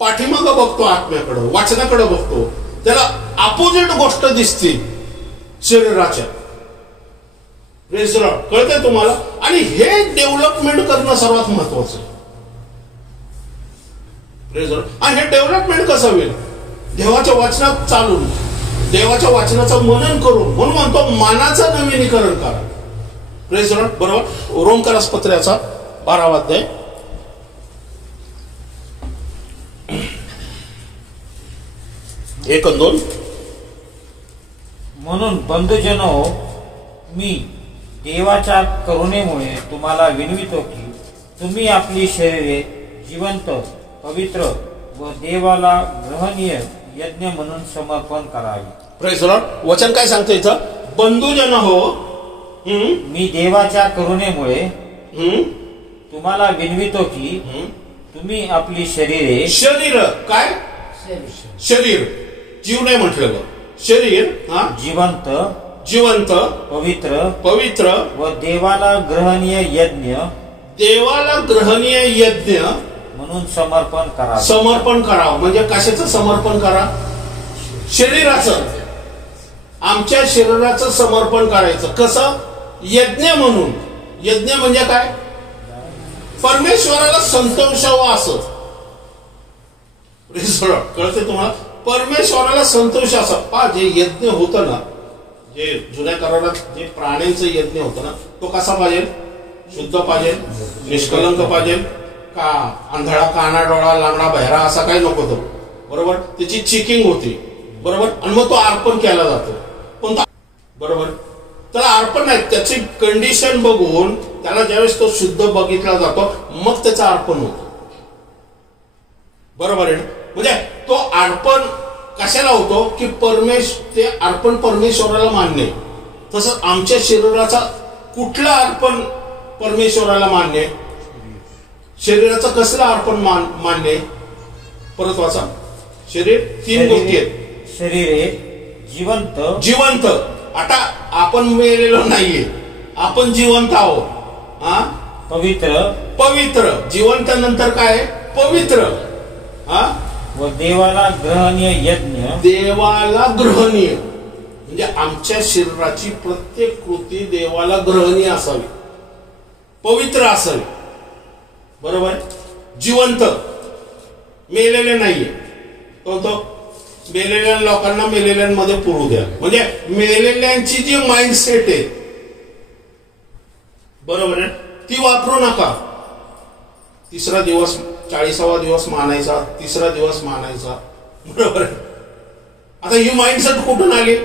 पाठीमागं बघतो, आत्म्याकडं, वाचनाकडे बघतो, त्याला अपोजिट गोष्ट दिसते शरीराच्या. Praise the Lord. कळतंय तुम्हाला? आणि हे डेव्हलपमेंट करणं सर्वात महत्वाचं आहे. Praise the Lord. आणि हे डेव्हलपमेंट कसं होईल? देवाच्या वाचनात चालून, देवाच्या वाचनाचं मनन करून. म्हणून म्हणतो मनाचं नवीनीकरण करा. प्रेज द लॉर्ड, बरोबर. रोमकरास पत्र्याचा 12वा अध्याय 1 आणि 2. म्हणून बंधुजनो, मी देवाच्या करुणेमुळे तुम्हाला विनवितो की तुम्ही आपली शरीरे जिवंत, पवित्र व देवाला ग्रहणीय यज्ञ म्हणून समर्पण करावी. Praise the Lord. वचन काय सांगतं इथं? बंधुजन हो, मी देवाच्या करुणेमुळे तुम्हाला विनवितो की तुम्ही आपली शरीरे, शरीर काय? शरीर, जीव नाही म्हटलं ग, शरीर जिवंत, पवित्र व देवाला ग्रहणीय यज्ञ, देवाला ग्रहणीय यज्ञ म्हणून समर्पण करा. समर्पण करावं म्हणजे कशाचं समर्पण करा? शरीराचं. आमच्या शरीराचं समर्पण करायचं. कसं? यज्ञ म्हणून. यज्ञ म्हणजे काय? परमेश्वराला संतोषावं असं. कळते तुम्हाला? परमेश्वराला संतोष असं. पहा, जे यज्ञ होतं ना, जे जुन्या करारात जे प्राण्यांचं यज्ञ होतं ना, तो कसा पाहिजे? शुद्ध पाहिजे, निष्कलंक पाहिजे का? आंधळा, काना, डोळा, लांगडा, बहिरा असा काही नको तो, बरोबर. त्याची चेकिंग होती, बरोबर, आणि मग तो अर्पण केला जातो. पण बरोबर, त्याला अर्पण नाही, त्याची कंडिशन बघून त्याला ज्यावेळेस तो शुद्ध बघितला जातो मग त्याचं अर्पण होतं. बरोबर आहे. म्हणजे तो अर्पण कशाला होतो की ते अर्पण परमेश्वराला मान्य आहे. तसं आमच्या शरीराचा कुठलं अर्पण परमेश्वराला मान्य आहे? शरीराचं कसलं अर्पण मान्य आहे? परत वाचा. शरीर 3 गोष्टी आहेत. शरीर एक जिवंत. आता आपण मेलेलो नाहीये, आपण जिवंत आहोत. पवित्र. जिवंत नंतर काय? पवित्र. व देवाला ग्रहणीय यज्ञ. देवाला ग्रहणीय म्हणजे आमच्या शरीराची प्रत्येक कृती देवाला ग्रहणीय असावी, पवित्र असावी. बरोबर. जिवंत, मेलेले नाहीये. तो मेलेल्या लोकांना मेलेल्यांमध्ये पुरू द्या. म्हणजे मेलेल्यांची जी माइंडसेट आहे, बरोबर आहे, ती वापरू नका. 3रा दिवस 40वा दिवस मानायचा, 3रा दिवस मानायचा. बरोबर आहे. आता ही माइंडसेट कुठून आली?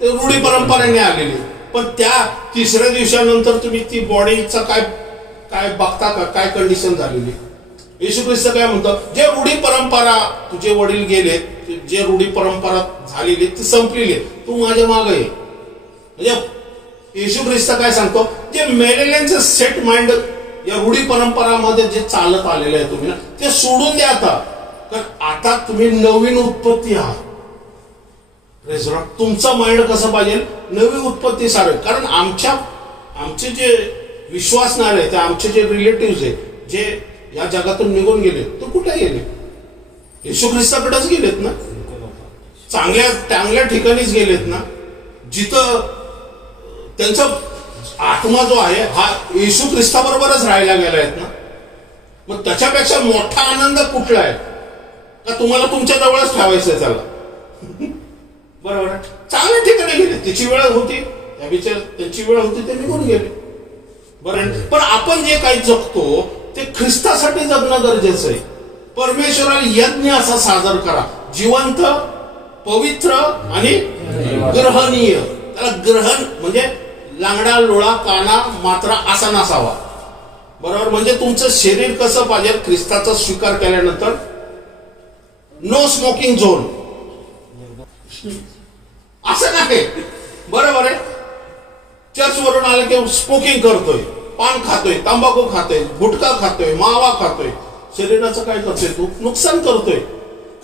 ते रूढी परंपरेने आलेली. पण त्या 3ऱ्या दिवसानंतर तुम्ही ती बॉडीचा काय बघता का? काय कंडिशन झालेली? येशू ख्रिस्त काय म्हणतो? जे रूढी परंपरा तुझे वडील गेले, जे रूढी परंपरा झालेली ती संपलेली, तू माझ्या मागे आहे. म्हणजे येशू ख्रिस्त काय सांगतो? जे मेलेल्यांचं सेट माइंड या रूढी परंपरामध्ये जे चालत आलेलं आहे तुम्ही ना, ते सोडून द्या आता. कारण आता तुम्ही नवीन उत्पत्ती आहात. तुमचा माइंड कसं पाहिजे? नवी उत्पत्ती सारं. कारण आमचे जे विश्वासणारे आहेत, आमचे जे रिलेटिव्ह आहेत, जे या जगातून निघून गेले, ते कुठे गेले? येशू ख्रिस्ताकडेच गेलेत ना. चांगल्या ठिकाणीच गेलेत ना, जिथं त्यांचा आत्मा जो आहे हा येशू ख्रिस्ताबरोबरच राहायला गेलायत ना. मग त्याच्यापेक्षा मोठा आनंद कुठला आहे? का तुम्हाला तुमच्या जवळच ठेवायचंय त्याला? बरोबर. चांगल्या ठिकाणी गेले, त्याची वेळ होती, त्यांची वेळ होती, ते निघून गेले. बरोबर. पण आपण जे काही जगतो ते ख्रिस्तासाठी जगणं गरजेचं आहे. परमेश्वराला यज्ञ असा सादर करा, जिवंत, पवित्र आणि ग्रहणीय. त्याला ग्रहण म्हणजे लांगडा, लोळा, काना मात्रा असा नसावा. बरोबर. म्हणजे तुमचं शरीर कसं पाहिजे? ख्रिस्ताचा स्वीकार केल्यानंतर नो स्मोकिंग झोन असं नाही. बरोबर आहे. चर्चवरून आलं की स्मोकिंग करतोय, पान खातोय, तंबाखू खातोय, गुटखा खातोय, मावा खातोय. शरीराचं काय करतोय? तू नुकसान करतोय.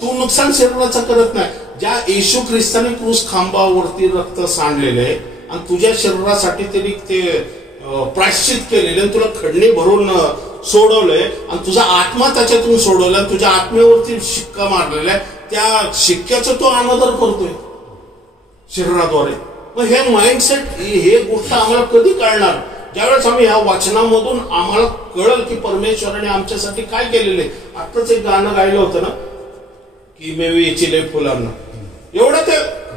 तू नुकसान शरीराचं करत नाही. ज्या येशू ख्रिस्ताने क्रूस खांबावरती रक्त सांडलेले आणि तुझ्या शरीरासाठी त्यांनी ते प्रायश्चित केलेले आणि तुला खडणी भरून सोडवलंय आणि तुझा आत्मा त्याच्यातून सोडवलाय, तुझ्या आत्मेवरती शिक्का मारलेला, त्या शिक्क्याचा तो अनादर करतोय शरीराद्वारे. मग हे माइंडसेट, हे गोष्ट आम्हाला कधी कळणार? ज्यावेळेस आम्ही ह्या वाचनामधून आम्हाला कळल की परमेश्वराने आमच्यासाठी काय केलेले. आताच एक गाणं गायलं होतं ना की मे वेचिले फुलांना. एवढं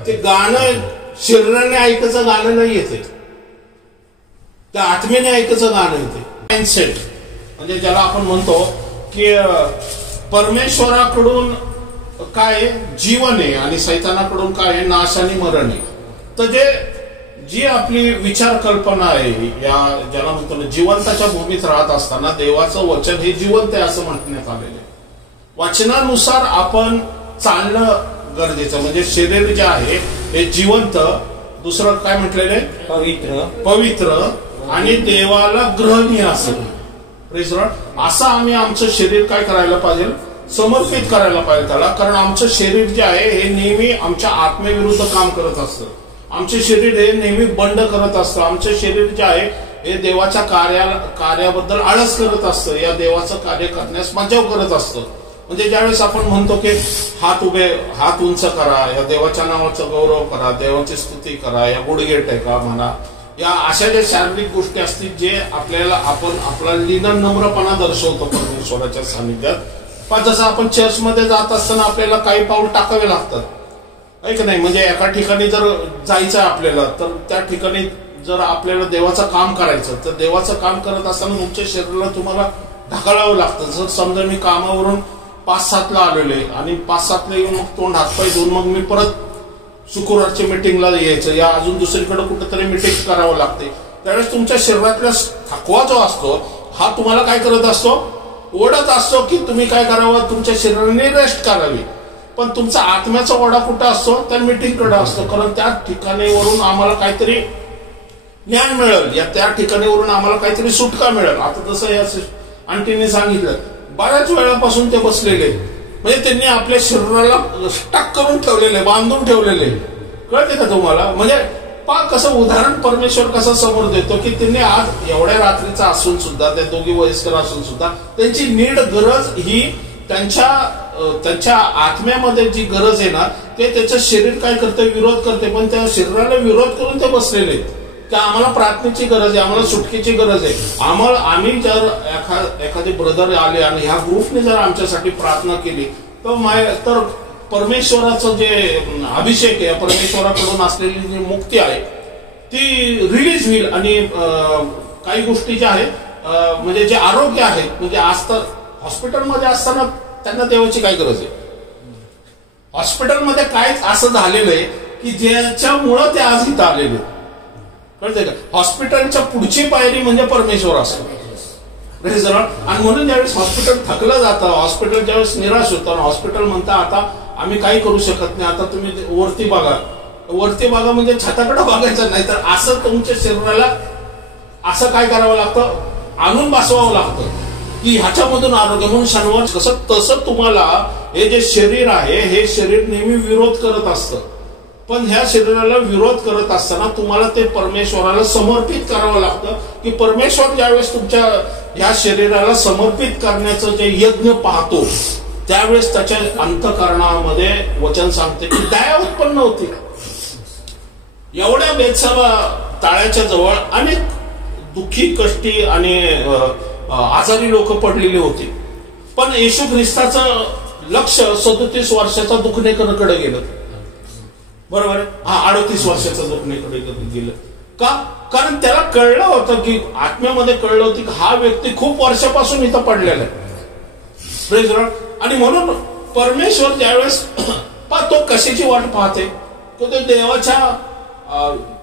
ते गाणं शरीराने ऐकायचं गाणं नाही येते, त्या आत्मेने ऐकायचं गाणं येते. माइंडसेट म्हणजे ज्याला आपण म्हणतो की परमेश्वराकडून काय जीवन आहे आणि सैतानाकडून काय आहे? नाश आणि मरण आहे. तर जी आपली विचार कल्पना आहे, या ज्याला म्हणतो ना, जिवंताच्या भूमीत राहत असताना देवाचं वचन हे जिवंत आहे असं म्हणण्यात आलेलं आहे. वचनानुसार आपण चालणं गरजेचं. म्हणजे शरीर जे आहे हे जिवंत, दुसरं काय म्हटलेलं आहे? पवित्र आणि देवाला ग्रहणीय असं. असं आम्ही आमचं शरीर काय करायला पाहिजे? समर्पित करायला पाहिजे त्याला. कारण आमचं शरीर जे आहे हे नेहमी आमच्या आत्मेविरुद्ध काम करत असतं. आमचे शरीर हे नेहमी बंड करत असतं. आमचे शरीर जे आहे हे देवाच्या कार्याबद्दल आळस करत असतं, या देवाचं कार्य करण्यास मज्जाव करत असतं. म्हणजे ज्यावेळेस आपण म्हणतो की हात उंच करा, या देवाच्या नावाचा गौरव करा, देवाची स्तुती करा, या गुडघे टेका म्हणा, या अशा ज्या शारीरिक गोष्टी असतील जे आपण आपला लीन नम्रपणा दर्शवतो परमेश्वराच्या सानिध्यात. पण जसं आपण चर्चमध्ये जात असताना आपल्याला काही पाऊल टाकावे लागतात, आहे की नाही? म्हणजे एका ठिकाणी जर जायचं आपल्याला, तर त्या ठिकाणी जर आपल्याला देवाचं काम करायचं, तर देवाचं काम करत असताना तुमच्या शरीराला तुम्हाला ढकलावं लागतं. जर समजा मी कामावरून 5-7 ला आलेले आणि 5-7 ला येऊन मग तोंड हातपाय धुवून मग मी परत शुक्रवारच्या मिटिंगला यायचं, या अजून दुसरीकडे कुठेतरी मिटिंग करावं लागते, त्यावेळेस तुमच्या शरीरातला थकवा जो असतो हा तुम्हाला काय करत असतो, ओढत असतो की तुम्ही काय करावं, तुमच्या शरीराने रेस्ट करावी. पण तुमचा आत्म्याचा ओढा कुठं असतो, त्या मिटिंगकडे असतो. कारण त्या ठिकाणीवरून आम्हाला काहीतरी ज्ञान मिळेल, या त्या ठिकाणीवरून आम्हाला काहीतरी सुटका मिळेल. आता जसं या आंटीने सांगितलं, बऱ्याच वेळापासून ते बसलेले, म्हणजे त्यांनी आपल्या शरीराला स्टक करून ठेवलेले, बांधून ठेवलेले. कळते का तुम्हाला? म्हणजे कसं उदाहरण परमेश्वर कसं समोर देतो की त्यांनी आज एवढ्या रात्रीचा असून सुद्धा, त्या दोघी वयस्कर असून सुद्धा त्यांची नीड गरज ही त्यांच्या आत्म्यामध्ये जी गरज आहे ना, ते त्याचं शरीर काय करते, विरोध करते. पण त्या शरीराला विरोध करून ते बसलेले की आम्हाला प्रार्थनेची गरज आहे, आम्हाला सुटकेची गरज आहे. आम्ही जर एखादे ब्रदर आले आणि ह्या ग्रुपने जर आमच्यासाठी प्रार्थना केली तर परमेश्वराचं जे अभिषेक आहे, परमेश्वराकडून असलेली जी मुक्ती आहे ती रिलीज होईल. आणि काही गोष्टी ज्या आहेत, म्हणजे जे आरोग्य आहेत, म्हणजे आज तर हॉस्पिटलमध्ये असताना त्यांना देवाची काय गरज आहे? हॉस्पिटलमध्ये कायच असं झालेलं आहे की ज्याच्यामुळं ते आज इथं आलेले. कळतंय का? हॉस्पिटलच्या पुढची पायरी म्हणजे परमेश्वर असतो. आणि म्हणून ज्यावेळेस हॉस्पिटल थकलं जातं, हॉस्पिटल ज्यावेळेस निराश होतं, हॉस्पिटल म्हणता आता आम्ही काही करू शकत नाही, आता तुम्ही वरती बघा म्हणजे छताकडे बघायचं नाही, तर असं तुमच्या शरीराला असं काय करावं लागतं, आणून बसवावं लागतं की ह्याच्यामधून आरोग्य. म्हणून शनिवार तसं तुम्हाला हे जे शरीर आहे, हे शरीर नेहमी विरोध करत असतं. पण ह्या शरीराला विरोध करत असताना तुम्हाला ते परमेश्वराला समर्पित करावं लागतं की परमेश्वर ज्यावेळेस तुमच्या ह्या शरीराला समर्पित करण्याचं जे यज्ञ पाहतो, त्यावेळेस त्याच्या अंतःकरणामध्ये वचन सांगते की दया उत्पन्न होती. एवढ्या बेतसाबा ताळ्याच्या जवळ अनेक दुःखी, कष्टी आणि आजारी लोक पडलेली होती. पण येशू ख्रिस्ताचं लक्ष 37 वर्षाचा दुखणेकडे गेलं. बरोबर आहे? 38 वर्षाचं दुखणेकडे गेलं का? कारण त्याला कळलं होतं की आत्म्यामध्ये कळलं होतं की हा व्यक्ती खूप वर्षापासून इथं पडलेला आहे. आणि म्हणून परमेश्वर ज्यावेळेस तो कशाची वाट पाहते, तो देवाच्या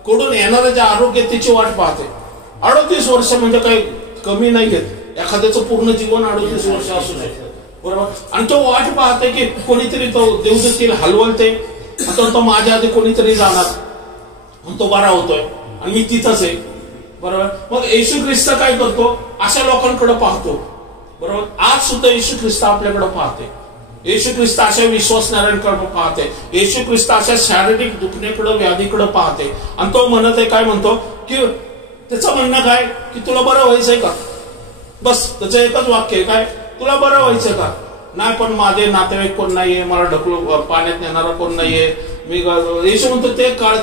कडून येणाऱ्या ज्या आरोग्याची वाट पाहते. 38 वर्ष म्हणजे काही कमी नाही घेत, एखाद्याचं पूर्ण जीवन 38 वर्ष असू शकतं. बरोबर? आणि तो वाट पाहते की कोणीतरी तो देवदूतीला हलवलते, तो माझ्या आधी कोणीतरी जाणार, तो बरा होतोय आणि मी तिथंच आहे. बरोबर? मग येशू ख्रिस्त काय करतो, अशा लोकांकडे पाहतो. बरोबर? आज सुद्धा येशू ख्रिस्त आपल्याकडे पाहते. येशू ख्रिस्त अशा विश्वासणाऱ्यांकडे पाहते. येशू ख्रिस्त अशा शारीरिक दुखण्याकडे, व्याधीकडे पाहते. आणि तो म्हणत आहे, काय म्हणतो की त्याचं म्हणणं काय की तुला बरं व्हायचंय का? बस त्याचं एकच वाक्य आहे, काय, तुला बरं व्हायचंय का? नाही, पण माझे नातेवाईक कोण नाहीये, मला ढकलू पाण्यात नेणारा कोण नाहीये. मी येशू म्हणतो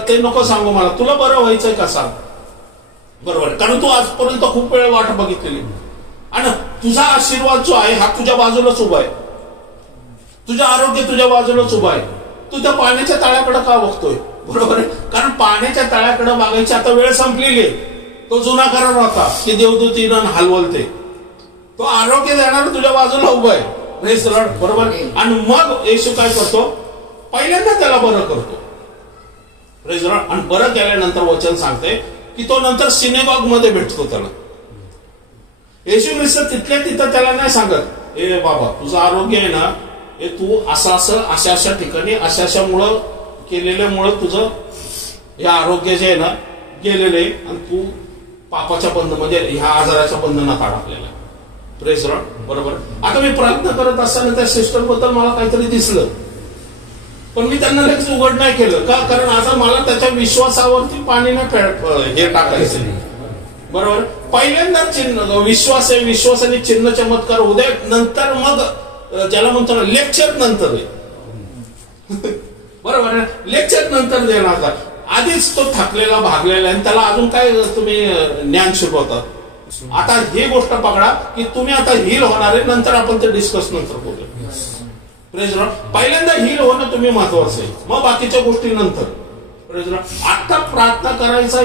ते नको सांगू, मला तुला बरं व्हायचंय का सांग. बरोबर? कारण तू आजपर्यंत खूप वेळ वाट बघितलेली आणि तुझा आशीर्वाद जो आहे हा तुझ्या बाजूलाच उभा आहे, तुझं आरोग्य तुझ्या बाजूलाच उभा आहे. तू त्या पाण्याच्या तळ्याकडे का बघतोय? बरोबर आहे? कारण पाण्याच्या तळ्याकडे बघायची आता वेळ संपलेली आहे. तो जुना करार होता की देवदूतीनं हलवलते, तो आरोग्य देणार तुझ्या बाजूला उभा आहे. बरोबर? आणि मग येशू काय करतो, पहिल्यांदा त्याला बरं करतो. आणि बरं केल्यानंतर वचन सांगते की तो नंतर सिनेगॉग मध्ये भेटतो त्याला. येशू ख्रिस्त तिथल्या तिथं त्याला नाही सांगत, ए बाबा तुझं आरोग्य आहे ना, हे तू असं अशा ठिकाणी अशामुळं केलेल्यामुळं तुझं हे आरोग्य जे आहे ना गेलेलं आहे आणि तू पापाच्या बंध म्हणजे ह्या आजाराच्या बंधनात अडकलेला आहे. Praise Lord. बरोबर? आता मी प्रार्थना करत असताना त्या सिस्टर बद्दल मला काहीतरी दिसलं, पण मी त्यांना लगेच उघड नाही केलं का? कारण आता मला त्याच्या विश्वासावरती पाणी नाही हे टाकायचं. बरोबर? पहिल्यांदा चिन्ह विश्वास आहे, विश्वासाने चिन्ह चमत्कार उद्या, नंतर मग ज्याला म्हणतो ना लेक्चर नंतर आहे. बरोबर आहे? लेक्चर नंतर देणार. आधीच तो थकलेला भागलेला आहे, त्याला अजून काय तुम्ही ज्ञान शिकवतात. आता ही गोष्ट पकडा की तुम्ही आता हील होणार आहे, नंतर आपण ते डिस्कस नंतर करूया. Praise Lord. पहिल्यांदा हील होणं तुम्ही महत्वाचं आहे, मग बाकीच्या गोष्टी नंतर. Praise Lord. आता प्रार्थना करायचा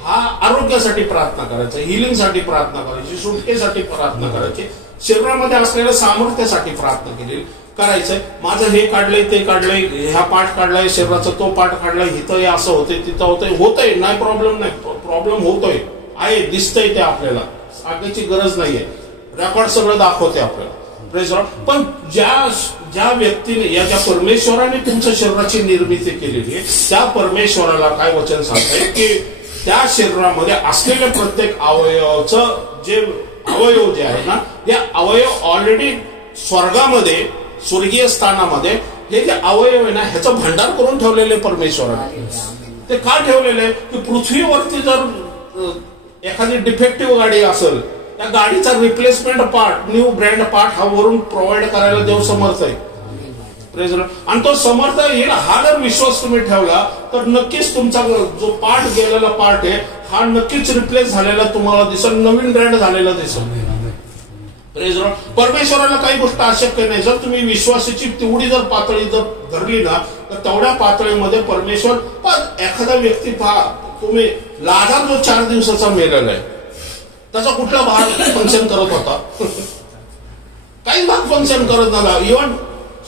हा आरोग्यासाठी प्रार्थना करायचा, हिलिंगसाठी प्रार्थना करायची, सुटकेसाठी प्रार्थना करायची, शरीरामध्ये असलेल्या सामर्थ्यासाठी प्रार्थना केली. करायचंय, माझं हे काढलंय ते काढलंय, ह्या पार्ट काढलाय शरीराचा, तो पार्ट काढलाय, इथं हे असं होतंय तिथं होतंय, नाही प्रॉब्लेम नाही, प्रॉब्लेम होतोय आहे, दिसतंय ते आपल्याला, सांगायची गरज नाहीये, रेकॉर्ड सगळं दाखवते आपल्याला. Praise Lord. पण ज्या व्यक्तीने ज्या परमेश्वराने तुमच्या शरीराची निर्मिती केलेली आहे त्या परमेश्वराला काय वचन सांगताय की त्या शरीरामध्ये असलेल्या प्रत्येक अवयवाचं जे अवयव जे आहे ना, या अवयव ऑलरेडी स्वर्गामध्ये, स्वर्गीय स्थानामध्ये हे जे अवयव आहे ना ह्याचं भांडार करून ठेवलेले परमेश्वराने. ते का ठेवलेले की पृथ्वीवरती जर एखादी डिफेक्टिव्ह गाडी असेल, त्या गाडीचा replacement part, new brand part हा वरून प्रोव्हाइड करायला देव समर्थ आहे. Praise Lord. आणि तो समर्थ येईल हा जर विश्वास तुम्ही ठेवला तर नक्कीच तुमचा जो पार्ट गेलेला पार्ट आहे हा नक्कीच रिप्लेस झालेला तुम्हाला दिसेल, नवीन ब्रँड झालेला दिसेल. Praise Lord. परमेश्वराला काही गोष्ट अशक्य नाही. जर तुम्ही विश्वासाची तेवढी जर पातळी जर धरली ना तर तेवढ्या पातळीमध्ये परमेश्वर. पण एखादा व्यक्ती पहा, तुम्ही लाजार जो 4 दिवसाचा मेलेला आहे त्याचा कुठला भाग फंक्शन करत होता? काही भाग फंक्शन करत नव्हता. इव्हन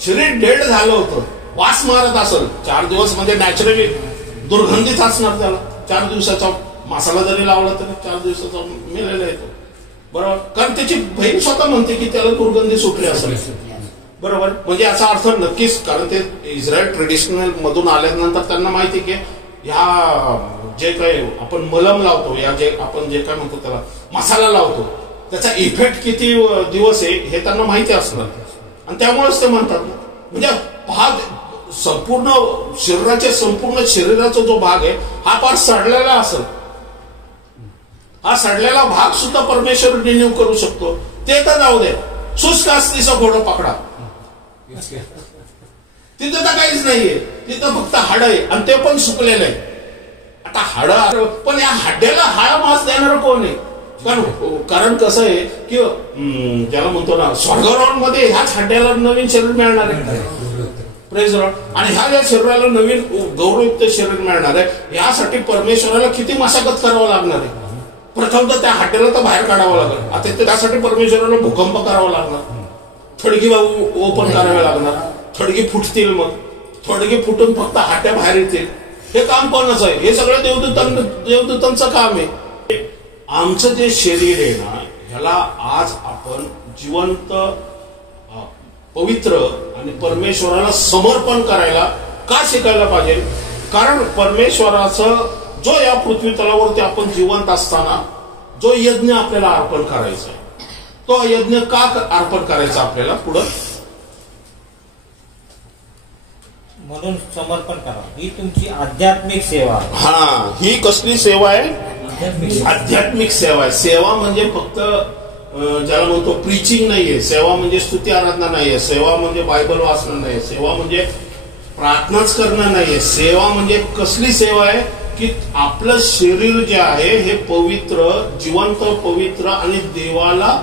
शरीर डेड झालं होतं, वास मारत असेल 4 दिवस, म्हणजे नॅचरली दुर्गंधीच असणार त्याला. 4 दिवसाचा मसाला जरी लावला तरी 4 दिवसाचा मेलेला येतो, बरोबर. कारण त्याची बहीण स्वतः म्हणते की त्याला दुर्गंधी सुटली असेल, बरोबर. म्हणजे याचा अर्थ नक्कीच, कारण ते इस्रायल ट्रेडिशनल मधून आल्यानंतर त्यांना माहिती की ह्या जे काही आपण मलम लावतो, या जे आपण जे काय म्हणतो त्याला मसाला लावतो, त्याचा इफेक्ट किती दिवस आहे हे त्यांना माहिती असणार. आणि त्यामुळेच ते म्हणतात ना, म्हणजे हा संपूर्ण संपूर्ण शरीराचा जो भाग आहे हा फार सडलेला असेल, हा सडलेला भाग सुद्धा परमेश्वर रिन्यू करू शकतो. ते तर जाऊ दे, शुष्क असतीचं घोडं पकडा, तिथं तर काहीच नाहीये, तिथं फक्त हाड आहे आणि ते पण सुकलेलं आहे. आता हाड, पण या हाड्याला हाड मास देणार कोण आहे? कारण कसं आहे की ज्याला म्हणतो ना स्वर्गारोहणमध्ये ह्याच हाड्याला नवीन शरीर मिळणार आहे. Praise Lord. आणि ह्या ज्या शरीराला नवीन गौरवयुक्त शरीर मिळणार आहे यासाठी परमेश्वराला किती मशागत करावं लागणार आहे? प्रथम तर त्या हाड्याला तर बाहेर काढावं लागेल. आता त्यासाठी परमेश्वराला भूकंप करावा लागणार, थडगी ओपन करावे लागणार, थडगी फुटतील, मग थडगी फुटून फक्त हाड्या बाहेर येतील. हे काम कोणाचं आहे? हे सगळं देवदूतांचं काम आहे. आमचं जे शरीर आहे ना ह्याला आज आपण जिवंत, पवित्र आणि परमेश्वराला समर्पण करायला का शिकायला पाहिजे? कारण परमेश्वराचं जो या पृथ्वी तलावरती आपण जिवंत असताना जो यज्ञ आपल्याला अर्पण करायचा आहे, तो यज्ञ का अर्पण करायचा आपल्याला पुढं? म्हणून समर्पण करा. ही तुमची आध्यात्मिक सेवा आहे. हा, ही कसली सेवा आहे? आध्यात्मिक सेवा आहे. सेवा म्हणजे फक्त ज्याला म्हणतो प्रीचिंग नाहीये, सेवा म्हणजे स्तुती आराधना नाहीये, सेवा म्हणजे बायबल वाचणं नाहीये, सेवा म्हणजे प्रार्थनाच करणं नाहीये. सेवा म्हणजे कसली सेवा आहे की आपलं शरीर जे आहे हे पवित्र, जिवंत, पवित्र आणि देवाला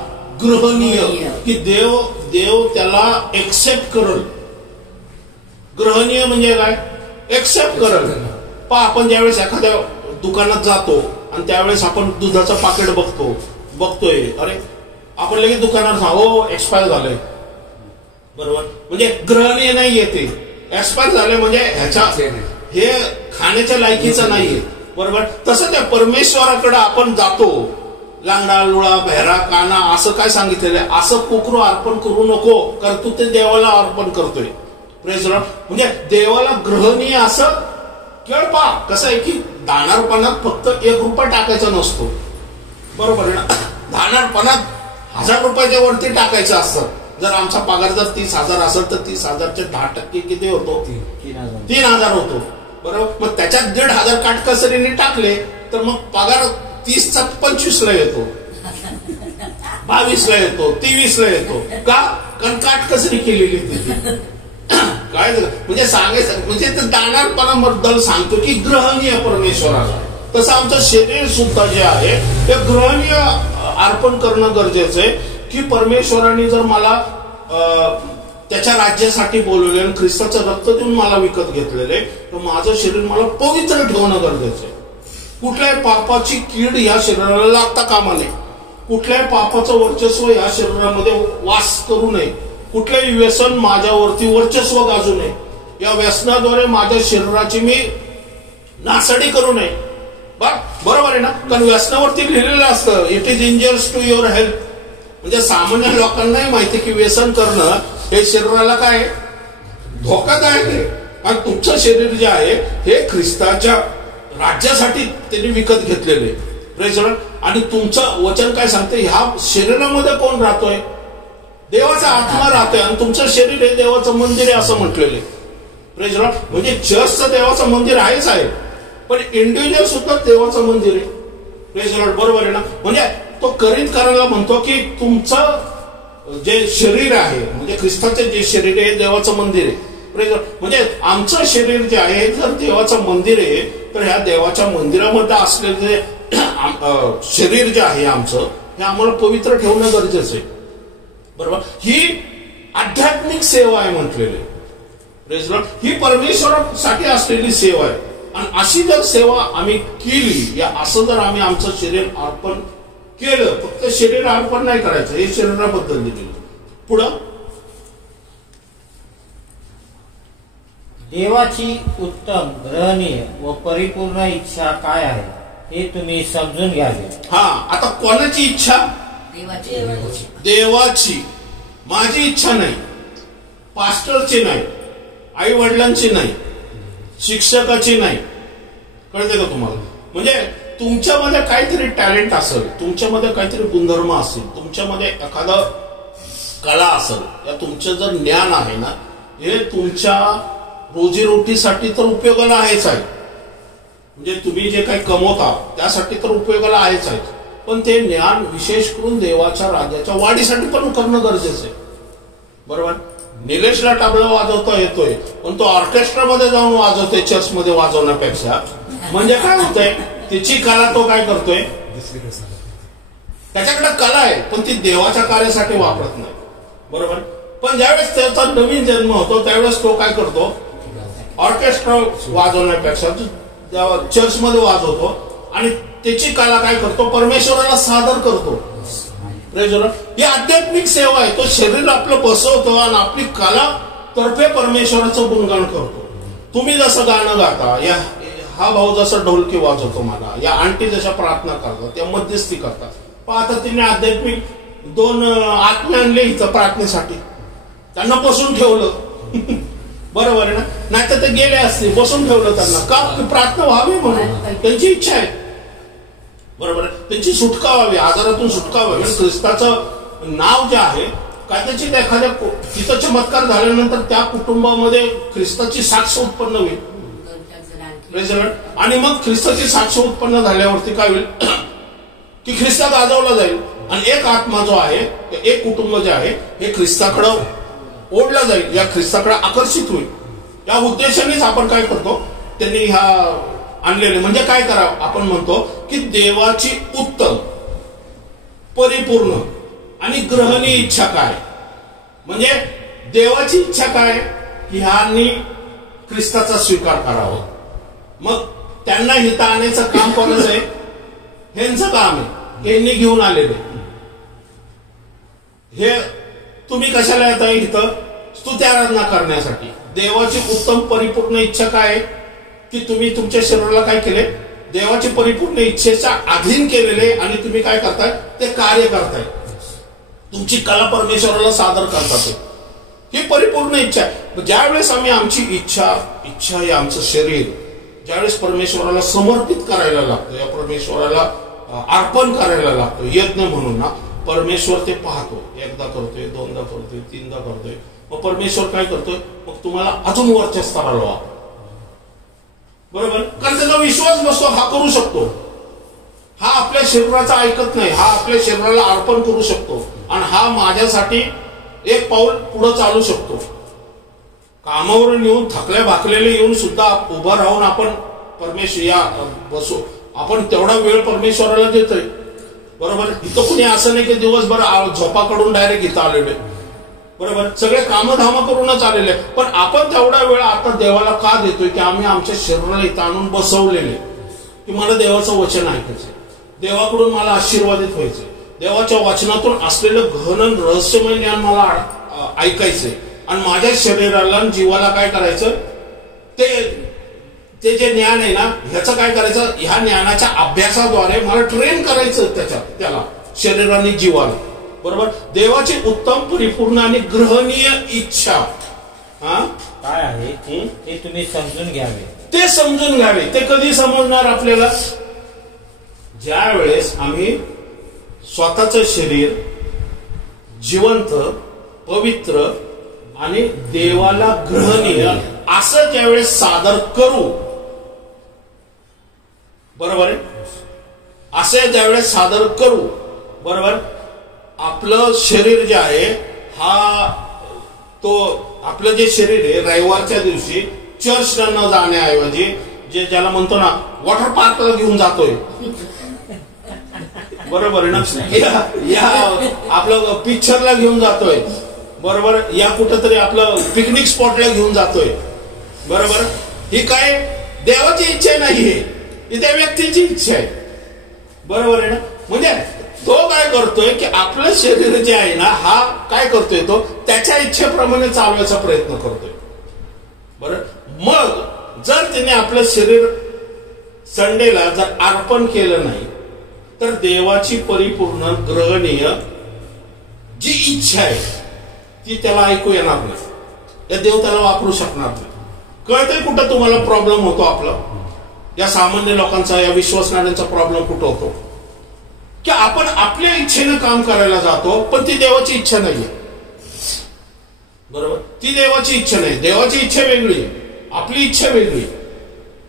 ग्रहणीय, की देव त्याला एक्सेप्ट करल. ग्रहणीय म्हणजे काय? एक्सेप्ट करल. आपण ज्यावेळेस एखाद्या दुकानात जातो आणि त्यावेळेस आपण दुधाचं पाकिट बघतोय, अरे आपण लगेच दुकानात हो एक्सपायर झालंय, बरोबर. म्हणजे ग्रहणीय नाही येते, एक्सपायर झाले म्हणजे ह्याच्या हे खाण्याच्या लायकीचं नाहीये, बरोबर. तसं त्या परमेश्वराकडे आपण जातो, लांगडा लुळा बहिरा काना असं काय सांगितलेलं आहे, असं कुकरू अर्पण करू नको, कारण तू ते देवाला अर्पण करतोय. Praise Lord. म्हणजे देवाला ग्रहणीय असं केवळ पहा कसं आहे की दानारपणात फक्त 1 रुपया टाकायचा नसतो, बरोबर आहे ना. दानारपणात 1000 रुपयाच्या वरती टाकायचं असतं. जर आमचा पगार जर 30,000 असेल तर 30,000चे 10% किती होतो? 3,000 होतो, बरोबर. मग त्याच्यात 1,500 काटकसरीने टाकले तर मग पगार 30चा 25ला येतो, 22ला येतो, 23ला येतो. का? कारण काटकसरी केलेली तिथे. काय म्हणजे सांगायचं म्हणजे ते दानारपणाबद्दल सांगतो की ग्रहणीय परमेश्वराला. तसं आमचं शरीर सुद्धा जे आहे ते ग्रहणीय अर्पण करणं गरजेचं आहे. की परमेश्वराने जर मला त्याच्या राज्यासाठी बोलवले आणि ख्रिस्ताचं रक्त देऊन मला विकत घेतलेले, तर माझं शरीर मला पवित्र ठेवणं गरजेचं आहे. कुठल्याही पापाची कीड या शरीराला लागता कामा नये, कुठल्याही पापाचं वर्चस्व या शरीरामध्ये वास करू नये. कुठलंही व्यसन माझ्यावरती वर्चस्व गाजू नये. या व्यसनाद्वारे माझ्या शरीराची मी नासाडी करू नये. बरोबर आहे ना? कारण व्यसनावरती लिहिलेलं असतं it is injurious to your health. म्हणजे सामान्य लोकांनाही माहिती की व्यसन करणं हे शरीराला काय धोकादायक आहे. आणि तुमचं शरीर जे आहे हे ख्रिस्ताच्या राज्यासाठी त्यांनी विकत घेतलेले. Praise Lord. आणि तुमचं वचन काय सांगते, ह्या शरीरामध्ये कोण राहतोय? देवाचा आत्मा राहतोय. आणि तुमचं शरीर हे देवाचं मंदिर आहे असं म्हटलेलं. Praise Lord. म्हणजे चर्चचं देवाचं मंदिर आहेच आहे, पण इंडिव्हिज्युअल सुद्धा देवाचं मंदिर आहे. Praise Lord. बरोबर आहे ना? म्हणजे तो करीतकरांना म्हणतो की तुमचं जे शरीर आहे म्हणजे ख्रिस्ताचे जे शरीर आहे देवाचं मंदिर आहे. Praise Lord. म्हणजे आमचं शरीर जे आहे जर देवाचं मंदिर आहे तर ह्या देवाच्या मंदिरामध्ये असलेले जे शरीर जे आहे आमचं हे आम्हाला पवित्र ठेवणं गरजेचं आहे. बरोबर. ही आध्यात्मिक सेवा आहे म्हटलेली. Praise Lord. ही परमेश्वरासाठी असलेली सेवा आहे. आणि अशी जर सेवा आम्ही केली, या असं जर आम्ही आमचं शरीर अर्पण केलं, फक्त शरीर अर्पण नाही करायचं, हे शरीराबद्दल दिलेलं. पुढं देवाची उत्तम, ग्रहणीय व परिपूर्ण इच्छा काय आहे हे तुम्ही समजून घ्यावे. हा, आता कोणाची इच्छा? देवाची. माझी इच्छा नाही, पास्टरची नाही, आई वडिलांची नाही, शिक्षकाची नाही. कळते का तुम्हाला? म्हणजे तुमच्यामध्ये काहीतरी टॅलेंट असेल, तुमच्यामध्ये काहीतरी गुणधर्म असेल, तुमच्यामध्ये एखादा कला असेल, या तुमचं जर ज्ञान आहे ना हे तुमच्या रोजीरोटीसाठी तर उपयोगाला आहेच आहे. म्हणजे तुम्ही जे काही कमवता त्यासाठी तर उपयोगाला आहेच आहे, पण ते ज्ञान विशेष करून देवाच्या राज्याच्या वाढीसाठी पण करणं गरजेचं आहे. बरोबर. निलेशला तबला वाजवता येतोय पण तो ऑर्केस्ट्रामध्ये जाऊन वाजवतोय चर्चमध्ये वाजवण्यापेक्षा. म्हणजे काय होतंय, त्याची कला तो काय करतोय, त्याच्याकडे कला आहे पण ती देवाच्या कार्यासाठी वापरत नाही. बरोबर. पण ज्यावेळेस त्याचा नवीन जन्म होतो त्यावेळेस तो काय करतो, ऑर्केस्ट्रा वाजवण्यापेक्षा चर्चमध्ये वाजवतो आणि त्याची कला काय करतो, परमेश्वराला सादर करतो. ही आध्यात्मिक सेवा आहे. तो शरीर आपलं बसवतो आणि आपली कला तर्फे परमेश्वराचं गुणगान करतो. तुम्ही जसं गाणं गाता, या हा भाऊ जसा ढोलकी वाजवतो मला, या आंटी जशा प्रार्थना करतात, त्या मध्यस्थी करतात. पाहता तिने आध्यात्मिक 2 आत्मे आणले इथं प्रार्थनेसाठी, त्यांना बसून ठेवलं. बरोबर आहे ना? नाही तर ते गेले असते, बसून ठेवलं त्यांना. का? प्रार्थना व्हावी म्हणून, त्यांची इच्छा आहे. बरोबर आहे. त्यांची सुटका व्हावी, आजारातून सुटका व्हावी. ख्रिस्ताचं नाव जे आहे कदाचित एखाद्या तिथं चमत्कार झाल्यानंतर त्या कुटुंबामध्ये ख्रिस्ताची साक्ष उत्पन्न होईल. आणि मग ख्रिस्ताची साक्ष उत्पन्न झाल्यावरती काय होईल की ख्रिस्ता गाजवला जाईल आणि एक आत्मा जो आहे, एक कुटुंब जे आहे हे ख्रिस्ताकडं ओढला जाईल, या ख्रिस्ताकडे आकर्षित होईल. या उद्देशानेच आपण काय करतो, त्यांनी ह्या आणलेले. म्हणजे काय करावं, आपण म्हणतो की देवाची उत्तम, परिपूर्ण आणि ग्रहणीय इच्छा काय. म्हणजे देवाची इच्छा काय की ह्यांनी ख्रिस्ताचा स्वीकार करावा. मग त्यांना हिता आणण्याचं काम कोणाचं आहे, ह्यांचं काम आहे, यांनी घेऊन आलेले. हे तुम्ही कशाला येता इथं, स्तुती आराधना करण्यासाठी. देवाची उत्तम परिपूर्ण इच्छा काय आहे की तुम्ही तुमच्या शरीराला काय केले, देवाची परिपूर्ण इच्छेच्या अधीन केलेले आणि तुम्ही काय करताय, ते कार्य करताय. तुमची कला परमेश्वराला सादर करतात. ही परिपूर्ण इच्छा आहे. ज्यावेळेस आम्ही आमची इच्छा आहे आमचं शरीर ज्यावेळेस परमेश्वराला समर्पित करायला लागतो, या परमेश्वराला अर्पण करायला लागतो यज्ञ म्हणून ना, परमेश्वर ते पाहतो. एकदा करतोय, 2दा करतोय, 3दा करतोय. मग परमेश्वर काय करतोय, मग तुम्हाला अजून वरच्या स्तराला वा. बरोबर. कारण त्याचा विश्वास बसतो, हा करू शकतो, हा आपल्या शरीराचा ऐकत नाही, हा आपल्या शरीराला अर्पण करू शकतो आणि हा माझ्यासाठी एक पाऊल पुढे चालू शकतो. कामावरून येऊन थकल्या भाकलेले येऊन सुद्धा उभं राहून आपण परमेश्वर या बसू, आपण तेवढा वेळ परमेश्वराला देतोय. बरोबर. इथं कुणी असं नाही की दिवसभर झोपाकडून डायरेक्ट इथं आलेले. बरोबर. सगळे कामधाम करूनच आलेले, पण आपण तेवढा वेळ आता देवाला का देतोय की आम्ही आमच्या शरीराला इथं आणून बसवलेले की मला देवाचं वचन ऐकायचंय, देवाकडून मला आशीर्वादित व्हायचंय, देवाच्या वचनातून असलेलं गहन रहस्यमय ज्ञान मला ऐकायचंय आणि माझ्या शरीराला आणि जीवाला काय करायचं, ते जे ज्ञान आहे ना ह्याचं काय करायचं, ह्या ज्ञानाच्या अभ्यासाद्वारे मला ट्रेन करायचं त्याला शरीराने जीवाला. बरोबर. देवाची उत्तम परिपूर्ण आणि ग्रहणीय इच्छा काय आहे ते तुम्ही समजून घ्यावे. ते समजून घ्यावे. ते कधी समजणार आपल्याला, ज्या वेळेस आम्ही स्वतःचं शरीर जिवंत, पवित्र आणि देवाला ग्रहणीय असं ज्यावेळेस सादर करू. बरोबर आहे. असे ज्यावेळेस सादर करू. बरोबर. आपलं शरीर जे आहे आपलं जे शरीर आहे रविवारच्या दिवशी चर्चला न जाण्याऐवजी ज्याला म्हणतो ना वॉटर पार्कला घेऊन जातोय. बरोबर आहे ना. या आपलं पिक्चरला घेऊन जातोय. बरोबर. या कुठंतरी आपलं पिकनिक स्पॉटला घेऊन जातोय. बरोबर. ही काय देवाची इच्छा नाहीये, ही त्या व्यक्तीची इच्छा आहे. बरोबर आहे ना. म्हणजे तो काय करतोय की आपलं शरीर जे आहे ना हा काय करतोय, तो त्याच्या इच्छेप्रमाणे चालवायचा प्रयत्न करतोय. बरं. मग जर त्याने आपलं शरीर संडेला जर अर्पण केलं नाही तर देवाची परिपूर्ण ग्रहणीय जी इच्छा आहे ती त्याला ऐकू येणार नाही. या देव त्याला वापरू शकणार नाही. कळतंय कुठं तुम्हाला प्रॉब्लेम होतो आपला, या सामान्य लोकांचा, या विश्वासणाऱ्यांचा प्रॉब्लेम कुठं होतो की आपण आपल्या इच्छेनं काम करायला जातो पण ती देवाची इच्छा नाहीये. बरोबर. ती देवाची इच्छा नाही. देवाची इच्छा वेगळी, आपली इच्छा वेगळी.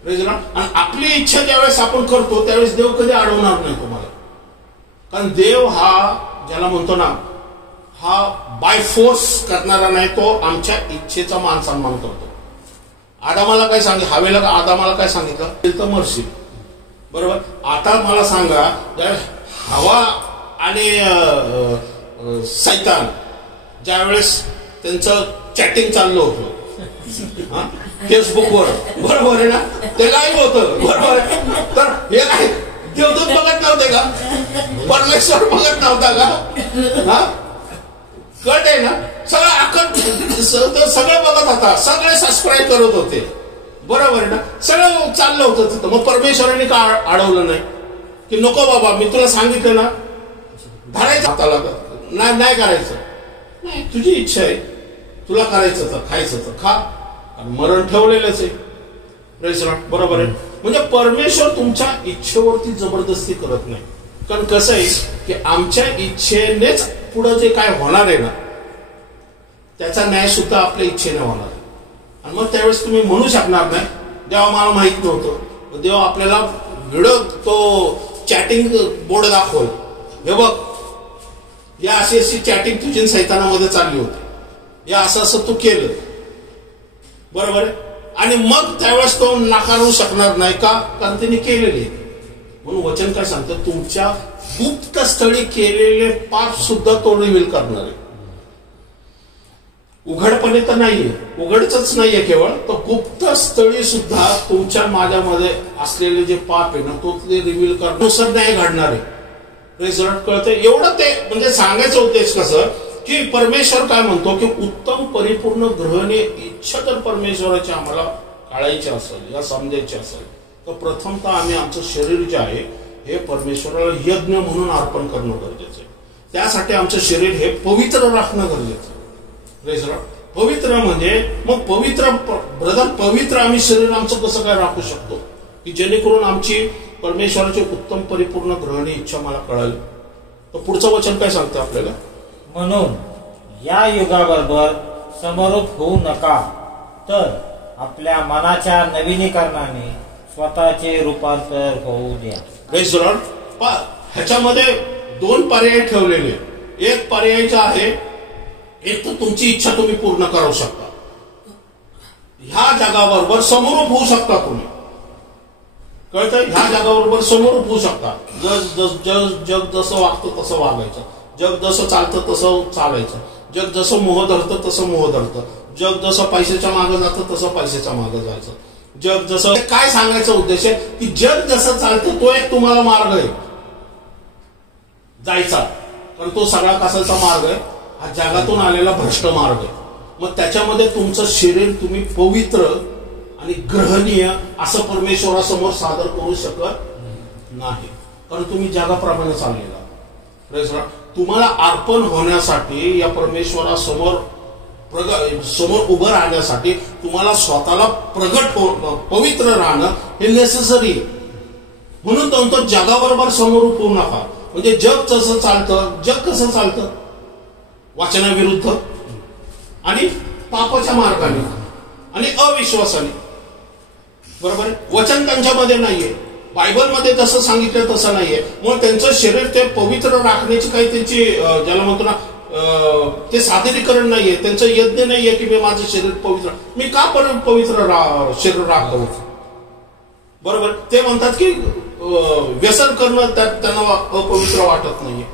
आणि आपली इच्छा ज्यावेळेस आपण करतो त्यावेळेस देव कधी अडवणार नाही तुम्हाला. कारण देव हा ज्याला म्हणतो ना हा बाय फोर्स करणारा नाही, तो आमच्या इच्छेचा मान सन्मान करतो. आदामाला काय सांगितलं, हवेला आदामाला काय सांगितलं, तर मरशील. बरोबर. आता मला सांगा, हवा आणि सैतान ज्यावेळेस त्यांचं चॅटिंग चाललं होतं फेसबुकवर, बरोबर आहे ना, ते लाईव्ह होतं. बरोबर आहे. तर हे काय देवदूत बघत नव्हते का, परमेश्वर बघत नव्हता का? कट आहे ना. सगळं बघत होता, सगळे सबस्क्राईब करत होते. बरोबर आहे ना. सगळं चाललं होतं तिथं. मग परमेश्वराने का अडवलं नाही की नको बाबा मी तुला सांगितलं ना धरायचं हाताला, नाही करायचं. नाही, तुझी इच्छा आहे, तुला करायचं तर खायचं तर खा, मरण ठेवलेलंच आहे. बरोबर आहे. म्हणजे परमेश्वर तुमच्या इच्छेवरती जबरदस्ती करत नाही. कारण कसं आहे की आमच्या इच्छेनेच पुढे जे काय होणार आहे ना त्याचा न्याय सुद्धा आपल्या इच्छेने होणार आहे. आणि मग त्यावेळेस तुम्ही म्हणू शकणार नाही देवा मला माहित नव्हतं. देव आपल्याला व्हिडिओ तो चॅटिंग बोर्ड दाखवल, हे बघ या अशी चॅटिंग तुझी सैतानामध्ये चालली होती, या असं तू केलं. बरोबर आहे. आणि मग त्यावेळेस तो नाकारू शकणार नाही का, कारण त्यांनी केलेले. म्हणून वचन काय सांगतं, तुमच्या गुप्त स्थळी केलेले पाप सुद्धा तो रिव्हील करणार आहे. उघडपणे तर नाहीये, उघडच नाहीये केवळ, तर गुप्त स्थळी सुद्धा तुमच्या माझ्यामध्ये असलेले जे पाप आहे ना तो ते रिव्हील करणार, न्याय घडणार आहे. कळतंय. एवढं ते म्हणजे सांगायचा उद्देश कसं की परमेश्वर काय म्हणतो की उत्तम परिपूर्ण ग्रहणीय इच्छा तर परमेश्वराची आम्हाला काढायची असेल या समजायची असेल तर प्रथमतः आम्ही आमचं शरीर जे आहे हे परमेश्वराला यज्ञ म्हणून अर्पण करणं गरजेचं आहे. त्यासाठी आमचं शरीर हे पवित्र राखणं गरजेचं आहे. पवित्र म्हणजे मग पवित्र ब्रदर, पवित्र आम्ही शरीर आमचं कसं काय राखू शकतो की जेणेकरून आमची परमेश्वराची उत्तम परिपूर्ण ग्रहणीय इच्छा मला कळाली. तर पुढचं वचन काय सांगतं आपल्याला, म्हणून या युगाबरोबर समरूप होऊ नका, तर आपल्या मनाच्या नवीनीकरणाने स्वतःचे रूपांतर होऊ द्या. ह्याच्यामध्ये दोन पर्याय ठेवलेले. एक पर्यायचा आहे, एक तर तुमची इच्छा तुम्ही पूर्ण करू शकता, ह्या जगाबरोबर समरूप होऊ शकता तुम्ही. कळतंय. ह्या जगाबरोबर समरूप होऊ शकता. जग जसं वागतं तसं वागायचं, जग जसं चालतं तसं चालायचं, जग जसं मोह धरतं तसं मोह धरतं, जग जसं पैशाच्या मागे जातं तसं पैशाच्या मागे जायचं. जग जसं काय सांगायचा उद्देश आहे की जग जसं चालतं तो एक तुम्हाला मार्ग आहे जायचा, कारण तो सगळा कसाचा मार्ग आहे हा जगातून आलेला भ्रष्ट मार्ग आहे. मग त्याच्यामध्ये तुमचं शरीर तुम्ही पवित्र आणि ग्रहणीय असं परमेश्वरासमोर सादर करू शकत नाही, कारण तुम्ही जगाप्रमाणे चाललेला. तुम्हाला अर्पण होण्यासाठी या परमेश्वरासमोर समोर उभं राहण्यासाठी तुम्हाला स्वतःला पवित्र राहणं हे नेसेसरी. म्हणून तो जगाबरोबर समोर उभू नका. म्हणजे जग कसं चालतं, जग कसं चालतं वाचनाविरुद्ध आणि पापाच्या मार्गाने आणि अविश्वासाने. बरोबर आहे. वचन त्यांच्यामध्ये नाहीये, बायबलमध्ये जसं सांगितलं तसं नाहीये. मग त्यांचं शरीर ते पवित्र राखण्याची काही त्यांची ज्याला म्हणतो ना ते सादरीकरण नाहीये, त्यांचं यज्ञ नाहीये की मी माझं शरीर पवित्र, मी का पवित्र शरीर राखतो. बरोबर. ते म्हणतात की व्यसन करणं त्यांना अपवित्र वाटत नाहीये.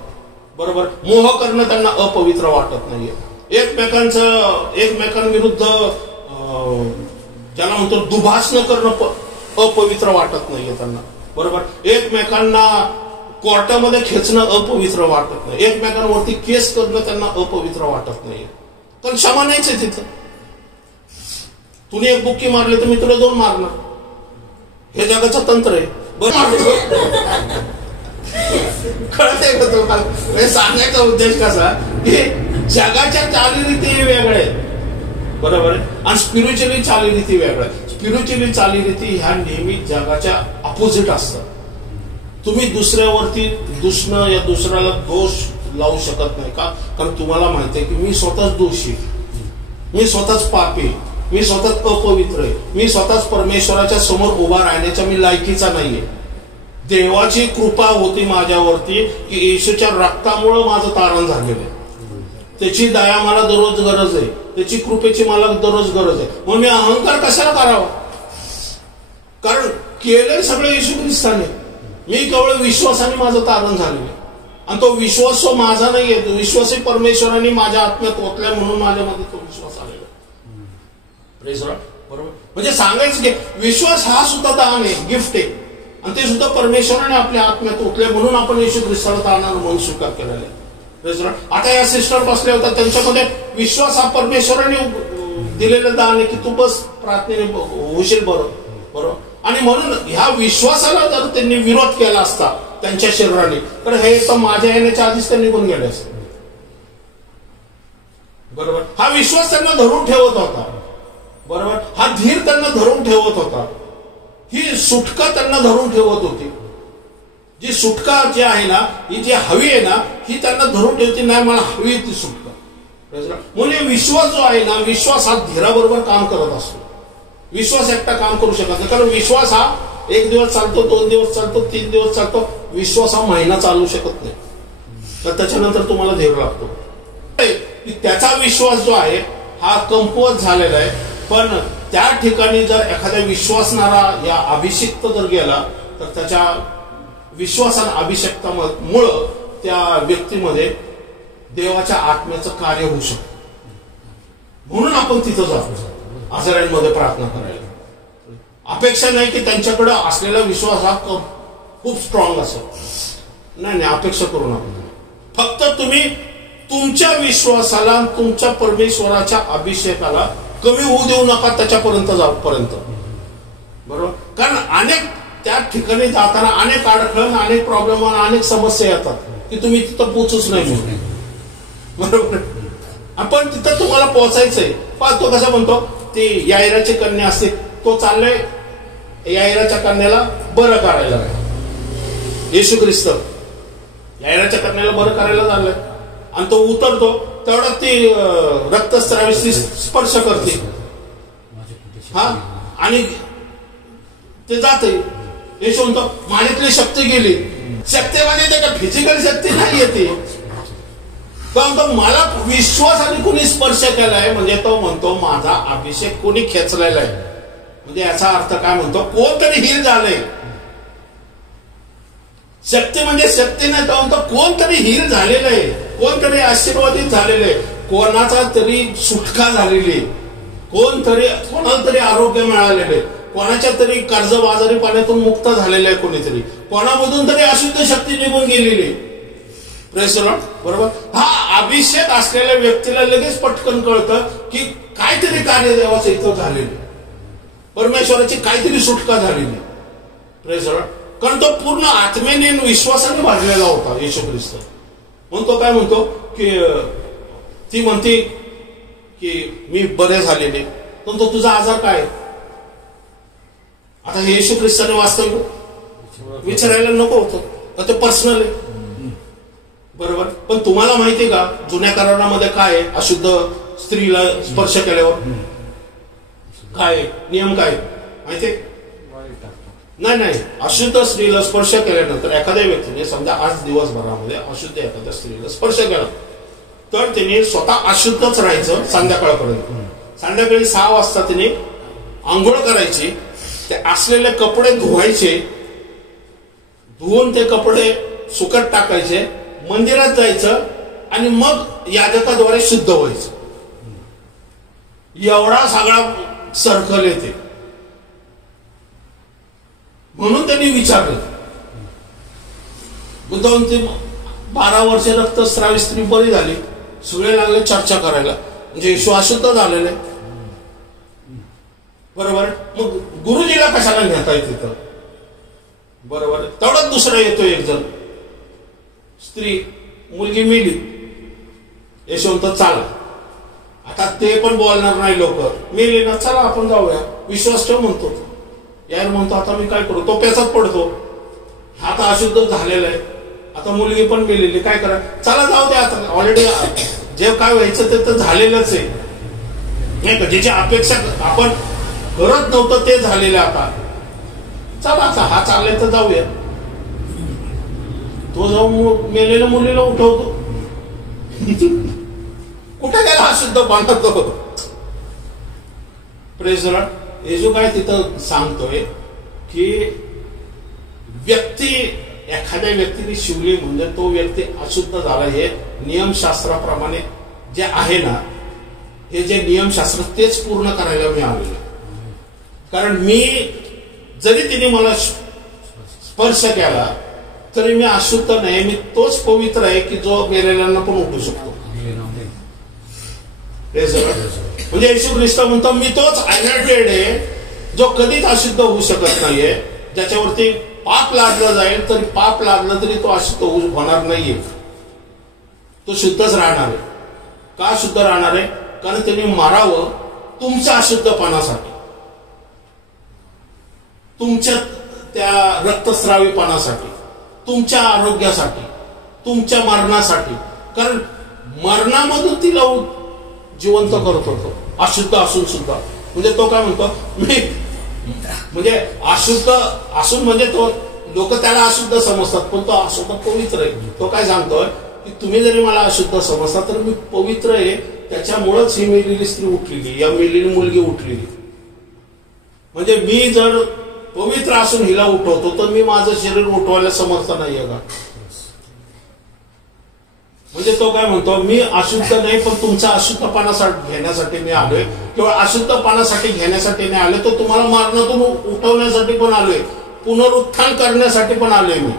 बरोबर. मोह करणं त्यांना अपवित्र वाटत नाहीये. एकमेकांविरुद्ध ज्याला म्हणतो दुभाषण करणं अपवित्र वाटत नाहीये त्यांना. बरोबर. एकमेकांना कोर्टामध्ये खेचणं अपवित्र वाटत नाही. एकमेकांवरती केस करणं त्यांना अपवित्र वाटत नाहीये, कारण क्षमा नाहीच आहे तिथं. तुम्ही एक बुक्की मारली तर मी तुला 2 मारणार, हे जगाचं तंत्र आहे. कळतंय का तुम्हाला? सांगायचा उद्देश कसा की जगाच्या चालीरीती वेगळ्या आहेत. बरोबर आहे. आणि स्पिरिच्युअली चालीरीती वेगळ्या. स्पिरिच्युअली चालीरीती ह्या नेहमी जगाच्या अपोजिट असतात. तुम्ही दुसऱ्यावरती या दुसऱ्याला दोष लावू शकत नाही. का? कारण तुम्हाला माहिती आहे की मी स्वतःच दोषी, मी स्वतःच पापी, मी स्वतःच अपवित्र आहे, मी स्वतःच परमेश्वराच्या समोर उभा राहण्याच्या मी लायकीचा नाहीये. देवाची कृपा होती माझ्यावरती की येशूच्या रक्तामुळं माझं तारण झालेलं आहे. त्याची दया मला दररोज गरज आहे, त्याची कृपेची मला दररोज गरज आहे. मग मी अहंकार कशाला करावा? कारण केलंय सगळं येशू ख्रिस्ताने. मी केवळ विश्वासाने माझं तारण झालेलं आहे. आणि तो विश्वास तो माझा नाहीये, तो विश्वासही परमेश्वराने माझ्या आत्म्यात ओतलाय म्हणून माझ्यामध्ये तो विश्वास आलेला. बरोबर. म्हणजे सांगायचं की विश्वास हा सुद्धा दान आहे, गिफ्ट आहे. आणि ते सुद्धा परमेश्वराने आपल्या आत्म्यात ओतले म्हणून आपण येशू ख्रिस्ताला तारणारा म्हणून स्वीकार केलेला आहे. आता या सिस्टर बसल्या होत्या, त्यांच्यामध्ये विश्वास हा परमेश्वराने दिलेलं दान आहे की तू बस प्रार्थनेने होशील बरोबर. आणि म्हणून ह्या विश्वासाला जर त्यांनी विरोध केला असता त्यांच्या शरीराने तर हे तर माझ्या येण्याच्या आधीच त्यांनी निघून गेले असते. बरोबर. हा विश्वास त्यांना धरून ठेवत होता. बरोबर. हा धीर त्यांना धरून ठेवत होता. ही सुटका त्यांना धरून ठेवत होती. जी सुटका जी आहे ना, ही जी हवी आहे ना, ही त्यांना धरून ठेवते. नाही मला हवी ती सुटका. म्हणजे विश्वास जो आहे ना, विश्वास हा धीराबरोबर काम करत असतो. विश्वास एकटा काम करू शकत नाही. कारण विश्वास हा 1 दिवस चालतो, 2 दिवस चालतो, 3 दिवस चालतो. विश्वास हा महिना चालू शकत नाही. तर त्याच्यानंतर तुम्हाला धीर लागतो. त्याचा विश्वास जो आहे हा कमकुवत झालेला आहे. पण त्या ठिकाणी जर एखाद्या विश्वासणारा या अभिषिक्त जर गेला तर त्याच्या विश्वासाने अभिषेकतामुळं त्या व्यक्तीमध्ये देवाच्या आत्म्याचं कार्य होऊ शकतं. म्हणून आपण तिथं जातो आजारांमध्ये प्रार्थना करायला. अपेक्षा नाही की त्यांच्याकडे असलेला विश्वास हा खूप स्ट्रॉंग असेल. नाही, अपेक्षा करू नका. फक्त तुम्ही तुमच्या विश्वासाला, तुमच्या परमेश्वराच्या अभिषेकाला कमी होऊ देऊ नका त्याच्यापर्यंत जाऊपर्यंत. बरोबर. कारण अनेक त्या ठिकाणी जाताना अनेक अडखळण, अनेक प्रॉब्लेम, अनेक समस्या येतात की तुम्ही तिथं पोहोचूच नाही म्हणून. बरोबर. आपण तिथं तुम्हाला पोहोचायचंय. तो कसा म्हणतो, ती यायराची कन्या असते, तो चाललाय यायराच्या कन्याला बरं करायला. येशू ख्रिस्त यायराच्या कन्याला बरं करायला चाललंय आणि तो उतरतो तेवढा ती रक्तस्रावी स्पर्श करते. हा, आणि ते जाते. येशू म्हणतो माझ्यातली शक्ती गेली. शक्ती म्हणजे ते का फिजिकल शक्ती नाही येते. तो म्हणतो मला विश्वासाने कोणी स्पर्श केलाय, म्हणजे तो म्हणतो माझा अभिषेक कोणी खेचलेला आहे. म्हणजे याचा अर्थ काय म्हणतो, कोणतरी हील झालंय. शक्ती म्हणजे शक्ती नाही, तो म्हणतो कोणतरी हील झालेलं आहे, कोणतरी आशीर्वादित झालेलं आहे, कोणाचा तरी सुटका झालेली आहे, कोणाला तरी आरोग्य मिळालेले, कोणाच्या तरी कर्जबाजारी पाण्यातून मुक्त झालेलं आहे, कोणीतरी कोणामधून तरी अशुद्ध शक्ती निघून गेलेली. Press Lord. बरोबर. हा अभिषेक असलेल्या व्यक्तीला लगेच पटकन कळतं की काहीतरी कार्य देवाचं इथं झालेलं, परमेश्वराची काहीतरी सुटका झालेली. Praise Lord. कारण तो पूर्ण आत्मेने विश्वासाने भरलेला होता येशू ख्रिस्त. म्हणून तो काय म्हणतो की ती म्हणते की मी बरे झालेले, पण तो तुझा आजार काय? आता हे येशू ख्रिस्ताने वास्तव विचारायला नको होतं, ते पर्सनल आहे. बरोबर. पण तुम्हाला माहितीये का जुन्या करारामध्ये काय आहे? अशुद्ध स्त्रीला स्पर्श केल्यावर काय नियम काय माहितीये? नाही, अशुद्ध स्त्रीला स्पर्श केल्यानंतर एखाद्या व्यक्तीने समजा आज दिवसभरामध्ये अशुद्ध एखाद्या स्त्रीला स्पर्श केला तर तिने स्वतः अशुद्धच राहायचं संध्याकाळपर्यंत. संध्याकाळी 6 वाजता तिने आंघोळ करायची, ते असलेले कपडे धुवायचे, धुवून ते कपडे सुकत टाकायचे, मंदिरात जायचं आणि मग याजकाद्वारे शुद्ध व्हायचं. एवढा सगळा सर्कल येते. म्हणून त्यांनी विचारलं, 12 वर्ष रक्तस्रावी स्त्री बरी झाली, सगळे लागले चर्चा करायला म्हणजे येशू अशुद्ध झालेले. बरोबर. मग गुरुजीला कशाला नेता येत तिथं? बरोबर. तेवढाच दुसरा येतो एक जण, स्त्री मुलगी मेली, येशू म्हणतो चला. आता ते पण बोलणार नाही लोक, मेली ना चला आपण जाऊया, विश्वास ठेव म्हणतो. यार म्हणतो आता मी काय करू? तो पेचात पडतो, हा आता अशुद्ध झालेला आहे, आता मुलगी पण मेलेली, काय करा? चला जाऊ दे, आता ऑलरेडी जे काय व्हायचं ते तर झालेलंच आहे नाही का? ज्याची अपेक्षा आपण करत नव्हतं ते झालेलं. आता चला आता हा चाललाय तर जाऊया. तो जाऊन मेलेल्या मुलीला उठवतो. कुठे गेला हा शुद्ध बांधतो? Praise Lord. येशू काय तिथं सांगतोय की व्यक्ती एखाद्या व्यक्तीने शिवली म्हणजे तो व्यक्ती अशुद्ध झाला. हे नियमशास्त्राप्रमाणे जे आहे ना, हे जे नियमशास्त्र तेच पूर्ण करायला मी आलेलो. कारण मी जरी तिने मला स्पर्श केला तरी मी अशुद्ध नाही, मी तोच पवित्र आहे की जो मेलेल्यांना पण उठू शकतो. म्हणजे येशू ख्रिस्त म्हणतो मी तोच अनअटेड आहे जो कधीच अशुद्ध होऊ शकत नाहीये. ज्याच्यावरती पाप लादलं जाईल तरी पाप लादलं तरी तो अशुद्ध होणार नाहीये, तो शुद्धच राहणार आहे. का शुद्ध राहणार आहे? कारण त्यांनी मारावं तुमच्या अशुद्धपणासाठी, तुमच्या त्या रक्तस्रावीपणासाठी, तुमच्या आरोग्यासाठी, तुमच्या मरणासाठी. कारण मरणामधून तिला जिवंत करत होतो अशुद्ध असून सुद्धा. म्हणजे तो काय म्हणतो, मी म्हणजे अशुद्ध असून म्हणजे तो लोक त्याला अशुद्ध समजतात, पण तो अशुद्ध पवित्र आहे. तो काय सांगतोय की तुम्ही जरी मला अशुद्ध समजता तर मी पवित्र आहे, त्याच्यामुळेच ही मेलेली स्त्री उठलेली, या मेलेली मुलगी उठलेली. म्हणजे मी जर पवित्र असून हिला उठवतो तर मी माझं शरीर उठवायला समर्थ नाहीये का? म्हणजे तो काय म्हणतो, मी अशुद्ध नाही पण तुमच्या अशुद्धपणासाठी घेण्यासाठी मी आलोय, किंवा अशुद्धपणासाठी घेण्यासाठी नाही आलोय, तो तुम्हाला मरणातून उठवण्यासाठी पण आलोय, पुनरुत्थान करण्यासाठी पण आलोय मी,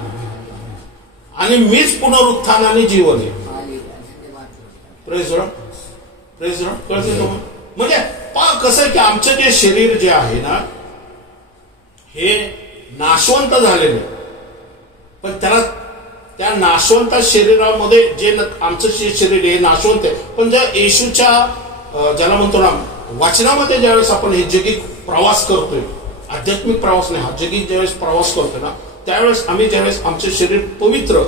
आणि मीच पुनरुत्थान आणि जीवन आहे. Praise Lord. Praise Lord. कळते तुम्हाला? म्हणजे कसं आहे की आमचं जे शरीर जे आहे ना हे नाशवंत झालेलं, पण त्याला त्या नाशवंत शरीरामध्ये जे आमचं शरीर हे नाशवंत आहे, पण ज्या येशूच्या ज्याला म्हणतो ना वचनामध्ये ज्यावेळेस आपण हे जगिक प्रवास करतोय, आध्यात्मिक प्रवास नाही हा, जगिक ज्यावेळेस प्रवास करतोय ना, त्यावेळेस आम्ही ज्यावेळेस आमचे शरीर पवित्र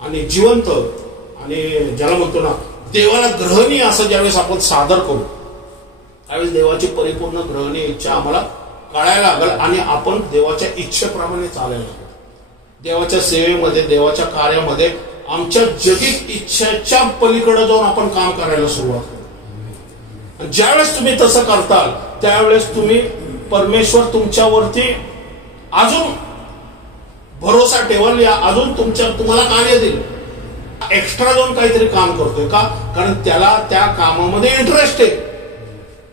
आणि जिवंत आणि ज्याला म्हणतो ना देवाला ग्रहणीय असं ज्यावेळेस आपण सादर करू, त्यावेळेस देवाची परिपूर्ण ग्रहणीय इच्छा आम्हाला कळायला लागेल आणि आपण देवाच्या इच्छेप्रमाणे चालायला लागेल. देवाच्या सेवेमध्ये, देवाच्या कार्यामध्ये आमच्या जगिक इच्छेच्या पलीकडे जाऊन आपण काम करायला सुरुवात करू. ज्यावेळेस तुम्ही तसं करताल त्यावेळेस तुम्ही परमेश्वर तुमच्यावरती अजून भरोसा ठेवाल, अजून तुम्हाला कार्य देईल. एक्स्ट्रा जाऊन काहीतरी काम करतोय का? कारण त्याला त्या कामामध्ये इंटरेस्ट आहे.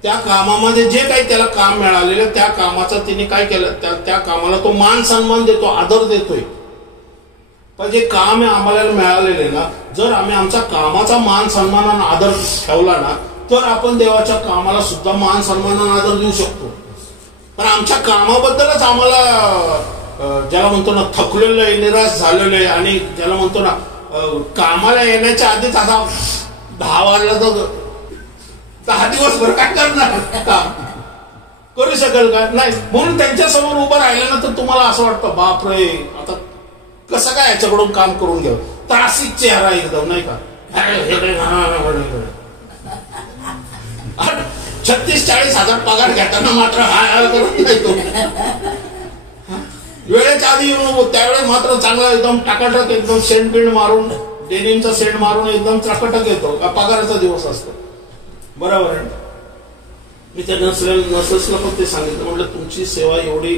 त्या कामामध्ये जे काही त्याला काम मिळालेलं त्या कामाचा तिने काय केलं, त्या कामाला तो मान सन्मान देतो, आदर देतोय. पण जे काम आहे आम्हाला मिळालेले ना, जर आम्ही आमच्या कामाचा मान सन्मानानं आदर ठेवला ना, तर आपण देवाच्या कामाला सुद्धा मान सन्मानानं आदर देऊ शकतो. पण आमच्या कामाबद्दलच आम्हाला ज्याला म्हणतो ना थकलेलं आहे, निराश झालेलं आहे, आणि ज्याला म्हणतो ना कामाला येण्याच्या आधीच आता 10 वाजला तर 10 दिवसभर काय करणार, काम करू शकेल का? नाही. म्हणून त्यांच्या समोर उभं राहिलं ना तर तुम्हाला असं वाटतं बापरे, आता कसं काय याच्याकडून काम करून घ्यावं. त्रासिक चेहरा एकदम, नाही का? 36-40 हजार पगार घेताना मात्र करत नाही तो. वेळेच्या आधी येऊन त्यावेळेस मात्र चांगला एकदम टाकाटक, एकदम सेंट बिंड मारून, डेनिमचा सेंट मारून एकदम टाकाटक येतो. पगाराचा दिवस असतो. बरोबर आहे. मी त्या नर्सेसला पण ते सांगितलं, म्हटलं तुमची सेवा एवढी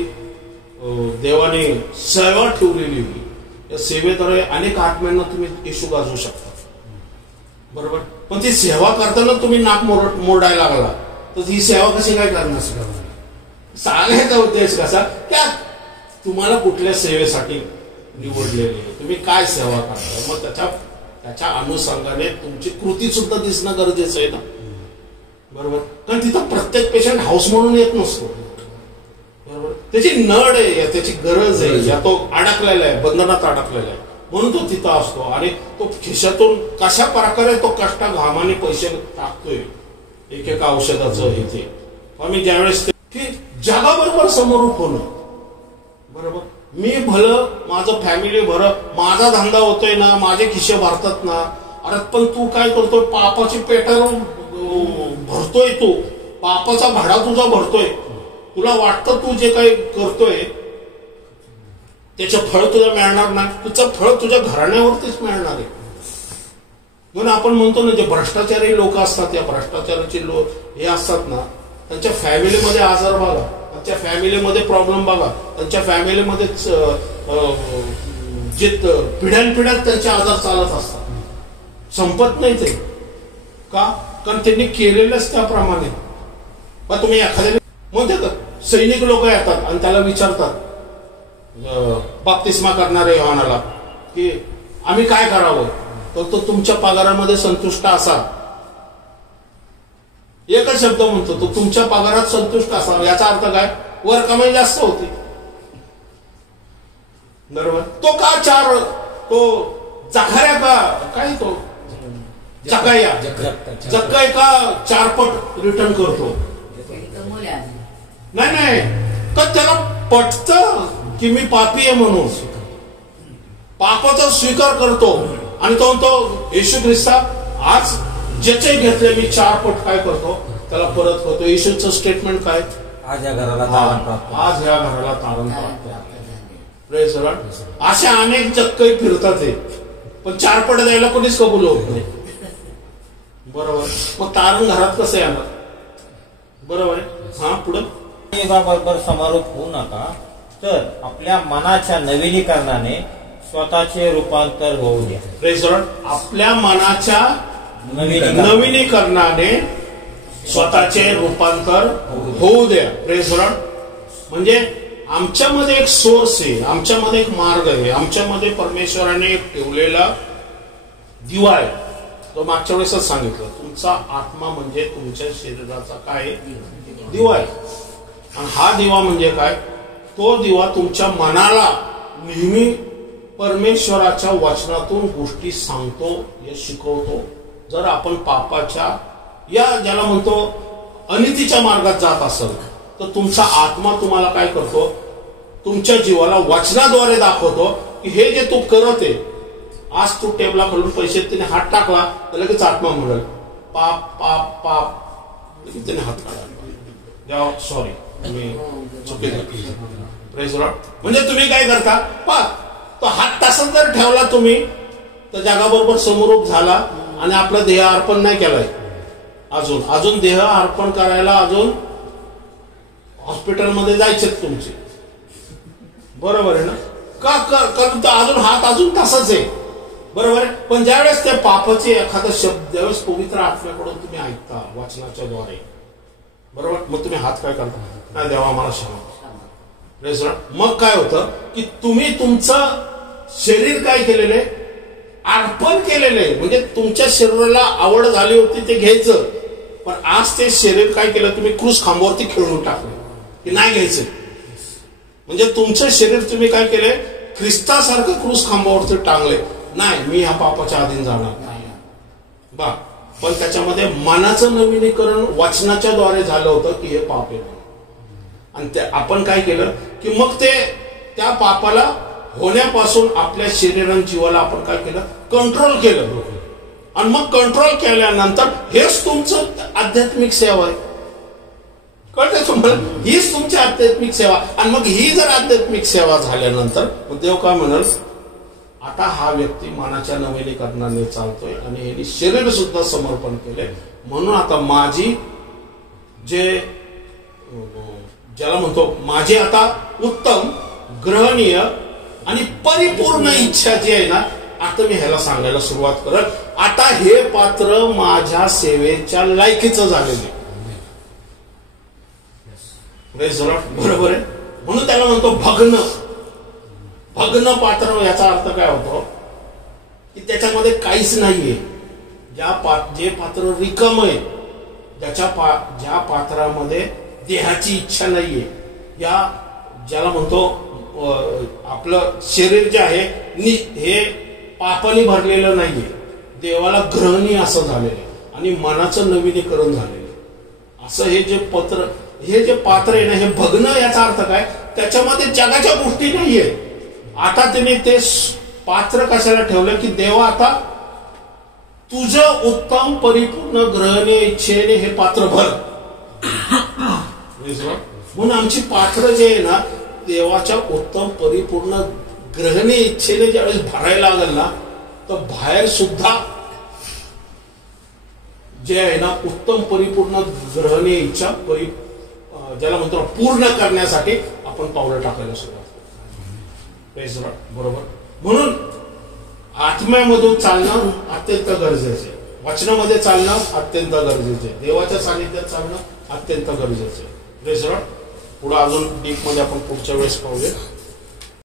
देवाने सेवा ठेवलेली, या सेवेद्वारे अनेक आत्म्यांना तुम्ही येशू गाजवू शकता. बरोबर. पण ती सेवा करताना तुम्ही नाक मोडायला लागला तर ही सेवा कशी काय करणार? सांगायचा उद्देश कसा, त्या तुम्हाला कुठल्या सेवेसाठी निवडलेले, तुम्ही काय सेवा करताय, मग त्याच्या अनुषंगाने तुमची कृती सुद्धा दिसणं गरजेचं आहे ना. बरोबर. कारण तिथं प्रत्येक पेशंट हाऊस म्हणून येत नसतो. बरोबर. त्याची नड आहे, त्याची गरज आहे, या तो अडकलेला आहे, बंधनात अडकलेला आहे, म्हणून तो तिथं असतो. आणि तो खिशातून कशा प्रकारे तो कष्ट घामाने पैसे टाकतोय एकेका औषधाचं हे ते. आम्ही ज्यावेळेस की जगाबरोबर समरूप होणं. बरोबर. मी भलं, माझं फॅमिली भरं, माझा धंदा होतोय ना, माझे खिशे भरतात ना. अरे पण तू काय करतोय, पापाची पेटर भरतोय, तू पापाचा भाडा तुझा भरतोय. तुला वाटतं तू जे काही करतोय त्याचं फळ तुला मिळणार नाही, तुझं फळ तुझ्या घराण्यावरतीच मिळणार आहे. म्हणून आपण म्हणतो ना, जे भ्रष्टाचारी लोक असतात, या भ्रष्टाचाराचे लोक हे असतात ना, त्यांच्या फॅमिलीमध्ये आजार बघा, त्यांच्या फॅमिलीमध्ये प्रॉब्लेम बघा, त्यांच्या फॅमिलीमध्ये जे पिढ्यानपिढ्यात त्यांचे आजार चालत असतात, संपत नाही ते. का? कारण त्यांनी केलेलंच त्याप्रमाणे. पण तुम्ही एखाद्या म्हणतात सैनिक लोक येतात आणि त्याला विचारतात बाप्तिस्मा करणारे योहानाला की आम्ही काय करावं, तर तो तुमच्या पगारामध्ये संतुष्ट असा. एकच शब्द म्हणतो, तो तुमच्या पगारात संतुष्ट असावा. याचा अर्थ काय? वर कमाई जास्त होती. बरोबर. तो का तो जखाऱ्या का काय, तो जकाय का 4 पट रिटर्न करतो? नाही, तर त्याला पटतं की मी पापी आहे म्हणून पापाचा स्वीकार करतो. आणि तो म्हणतो येशू ख्रिस्ता आज ज्याचे घेतले मी 4 पट काय करतो, त्याला परत करतो. येशूचं स्टेटमेंट काय? आज या घराला तारण प्राप्त. आज या घराला तारण प्राप्त. असे अनेक जक्कई फिरतात, पण 4 पट द्यायला कोणीच कबूल होत नाही. बरोबर. मग तारण घरात कसं येणार? बरोबर आहे. हा, पुढे युगाबरोबर समारोप होऊ नका, तर आपल्या मनाच्या नवीनीकरणाने स्वतःचे रूपांतर होऊ द्या. आपल्या मनाच्या नवीनीकरणाने स्वतःचे रूपांतर होऊ द्या. Praise Lord. म्हणजे आमच्यामध्ये एक सोर्स आहे, आमच्यामध्ये एक मार्ग आहे, आमच्यामध्ये परमेश्वराने एक ठेवलेला दिवा आहे. तो मागच्या वेळेसच सांगितलं, तुमचा आत्मा म्हणजे तुमच्या शरीराचा काय दिवा आहे. आणि हा दिवा म्हणजे काय? तो दिवा तुमच्या मनाला नेहमी परमेश्वराच्या वचनातून गोष्टी सांगतो, हे शिकवतो. जर आपण पापाच्या या ज्याला म्हणतो अनितीच्या मार्गात जात असेल तर तुमचा आत्मा तुम्हाला काय करतो? तुमच्या जीवाला वचनाद्वारे दाखवतो की हे जे तू करत आहे, आज तू टेबला खालून पैसे तिने हात टाकला तर लगेच आत्मा म्हणेल पाप पाप पाप, लगेच त्याने हात काढा, सॉरी तुम्ही चुकीचं. Praise Lord. म्हणजे तुम्ही काय करता? तो हात तसाच जर ठेवला तुम्ही तर जगाबरोबर समरूप झाला आणि आपला देह अर्पण नाही केलाय. अजून देह अर्पण करायला अजून हॉस्पिटलमध्ये जायचे तुमचे. बरोबर आहे ना? का? कारण अजून हात अजून तसाच आहे. बरोबर आहे. पण ज्यावेळेस त्या पापाचे एखादा शब्द ज्यावेळेस पवित्र आत्म्याकडून तुम्ही ऐकता वचनाच्या द्वारे, बरोबर, मग तुम्ही हात काय करता? नाही देवा मला क्षमा. मग काय होतं की तुम्ही तुमचं शरीर काय केलेलं आहे, अर्पण केलेलं आहे. म्हणजे तुमच्या शरीराला आवड झाली होती ते घ्यायचं, पण आज ते शरीर काय केलं, तुम्ही क्रूस खांबावरती खेळून टाकले की नाही घ्यायचं. म्हणजे तुमचं शरीर तुम्ही काय केलंय, ख्रिस्तासारखं क्रूस खांबावरती टांगले. नाही, मी ह्या पापाच्या अधीन जाणार नाही बा. पण त्याच्यामध्ये मनाचं नवीनीकरण वचनाच्या द्वारे झालं होतं की हे पाप आहे. आणि ते आपण काय केलं की मग ते त्या पापाला होण्यापासून आपल्या शरीरान जीवाला आपण काय केलं, कंट्रोल केलं. आणि मग कंट्रोल केल्यानंतर हेच तुमचं आध्यात्मिक सेवा आहे. कळतंय तुम्हाला, हीच तुमची आध्यात्मिक सेवा. आणि मग ही जर आध्यात्मिक सेवा झाल्यानंतर देव काय म्हणाल, आता हा व्यक्ती मनाच्या नवीनीकरणाने चालतोय आणि यांनी शरीर सुद्धा समर्पण केले. म्हणून आता माझी ज्याला म्हणतो माझी आता उत्तम, ग्रहणीय आणि परिपूर्ण इच्छा जी आहे ना, आता मी ह्याला सांगायला सुरुवात करत, आता हे पात्र माझ्या सेवेच्या लायकीचं झालेले. बरोबर आहे. म्हणून त्याला म्हणतो भग्न. भग्न पात्र, याचा अर्थ काय होतो की त्याच्यामध्ये काहीच नाहीये. जे पात्र रिकाम आहे, ज्या पात्रामध्ये देहाची इच्छा नाहीये, या ज्याला म्हणतो आपलं शरीर जे आहे हे पापाने भरलेलं नाहीये, देवाला ग्रहणीय असं झालेलं आणि मनाचं नवीनीकरण झालेलं असं हे जे पात्र आहे ना, हे भग्न. याचा अर्थ काय, त्याच्यामध्ये जगाच्या गोष्टी नाहीये. आता तिने ते पात्र कशाला ठेवलं की देवा आता तुझं उत्तम परिपूर्ण ग्रहणीय इच्छेने हे पात्र भर. म्हणून आमची पात्र जे आहे ना, देवाच्या उत्तम परिपूर्ण ग्रहणीय इच्छेने ज्यावेळेस भरायला लागल ना, तर बाहेर सुद्धा जे आहे ना उत्तम परिपूर्ण ग्रहणीय इच्छा ज्याला म्हणतो पूर्ण करण्यासाठी आपण पावलं टाकायला सुरुवात करतो. बरोबर. म्हणून आत्म्यामधून चालणं अत्यंत गरजेचं आहे, वचनामध्ये चालणं अत्यंत गरजेचं आहे, देवाच्या सानिध्यात चालणं अत्यंत गरजेचं आहे. पुढे अजून डीप मध्ये आपण पुढच्या वेळेस पाहूया.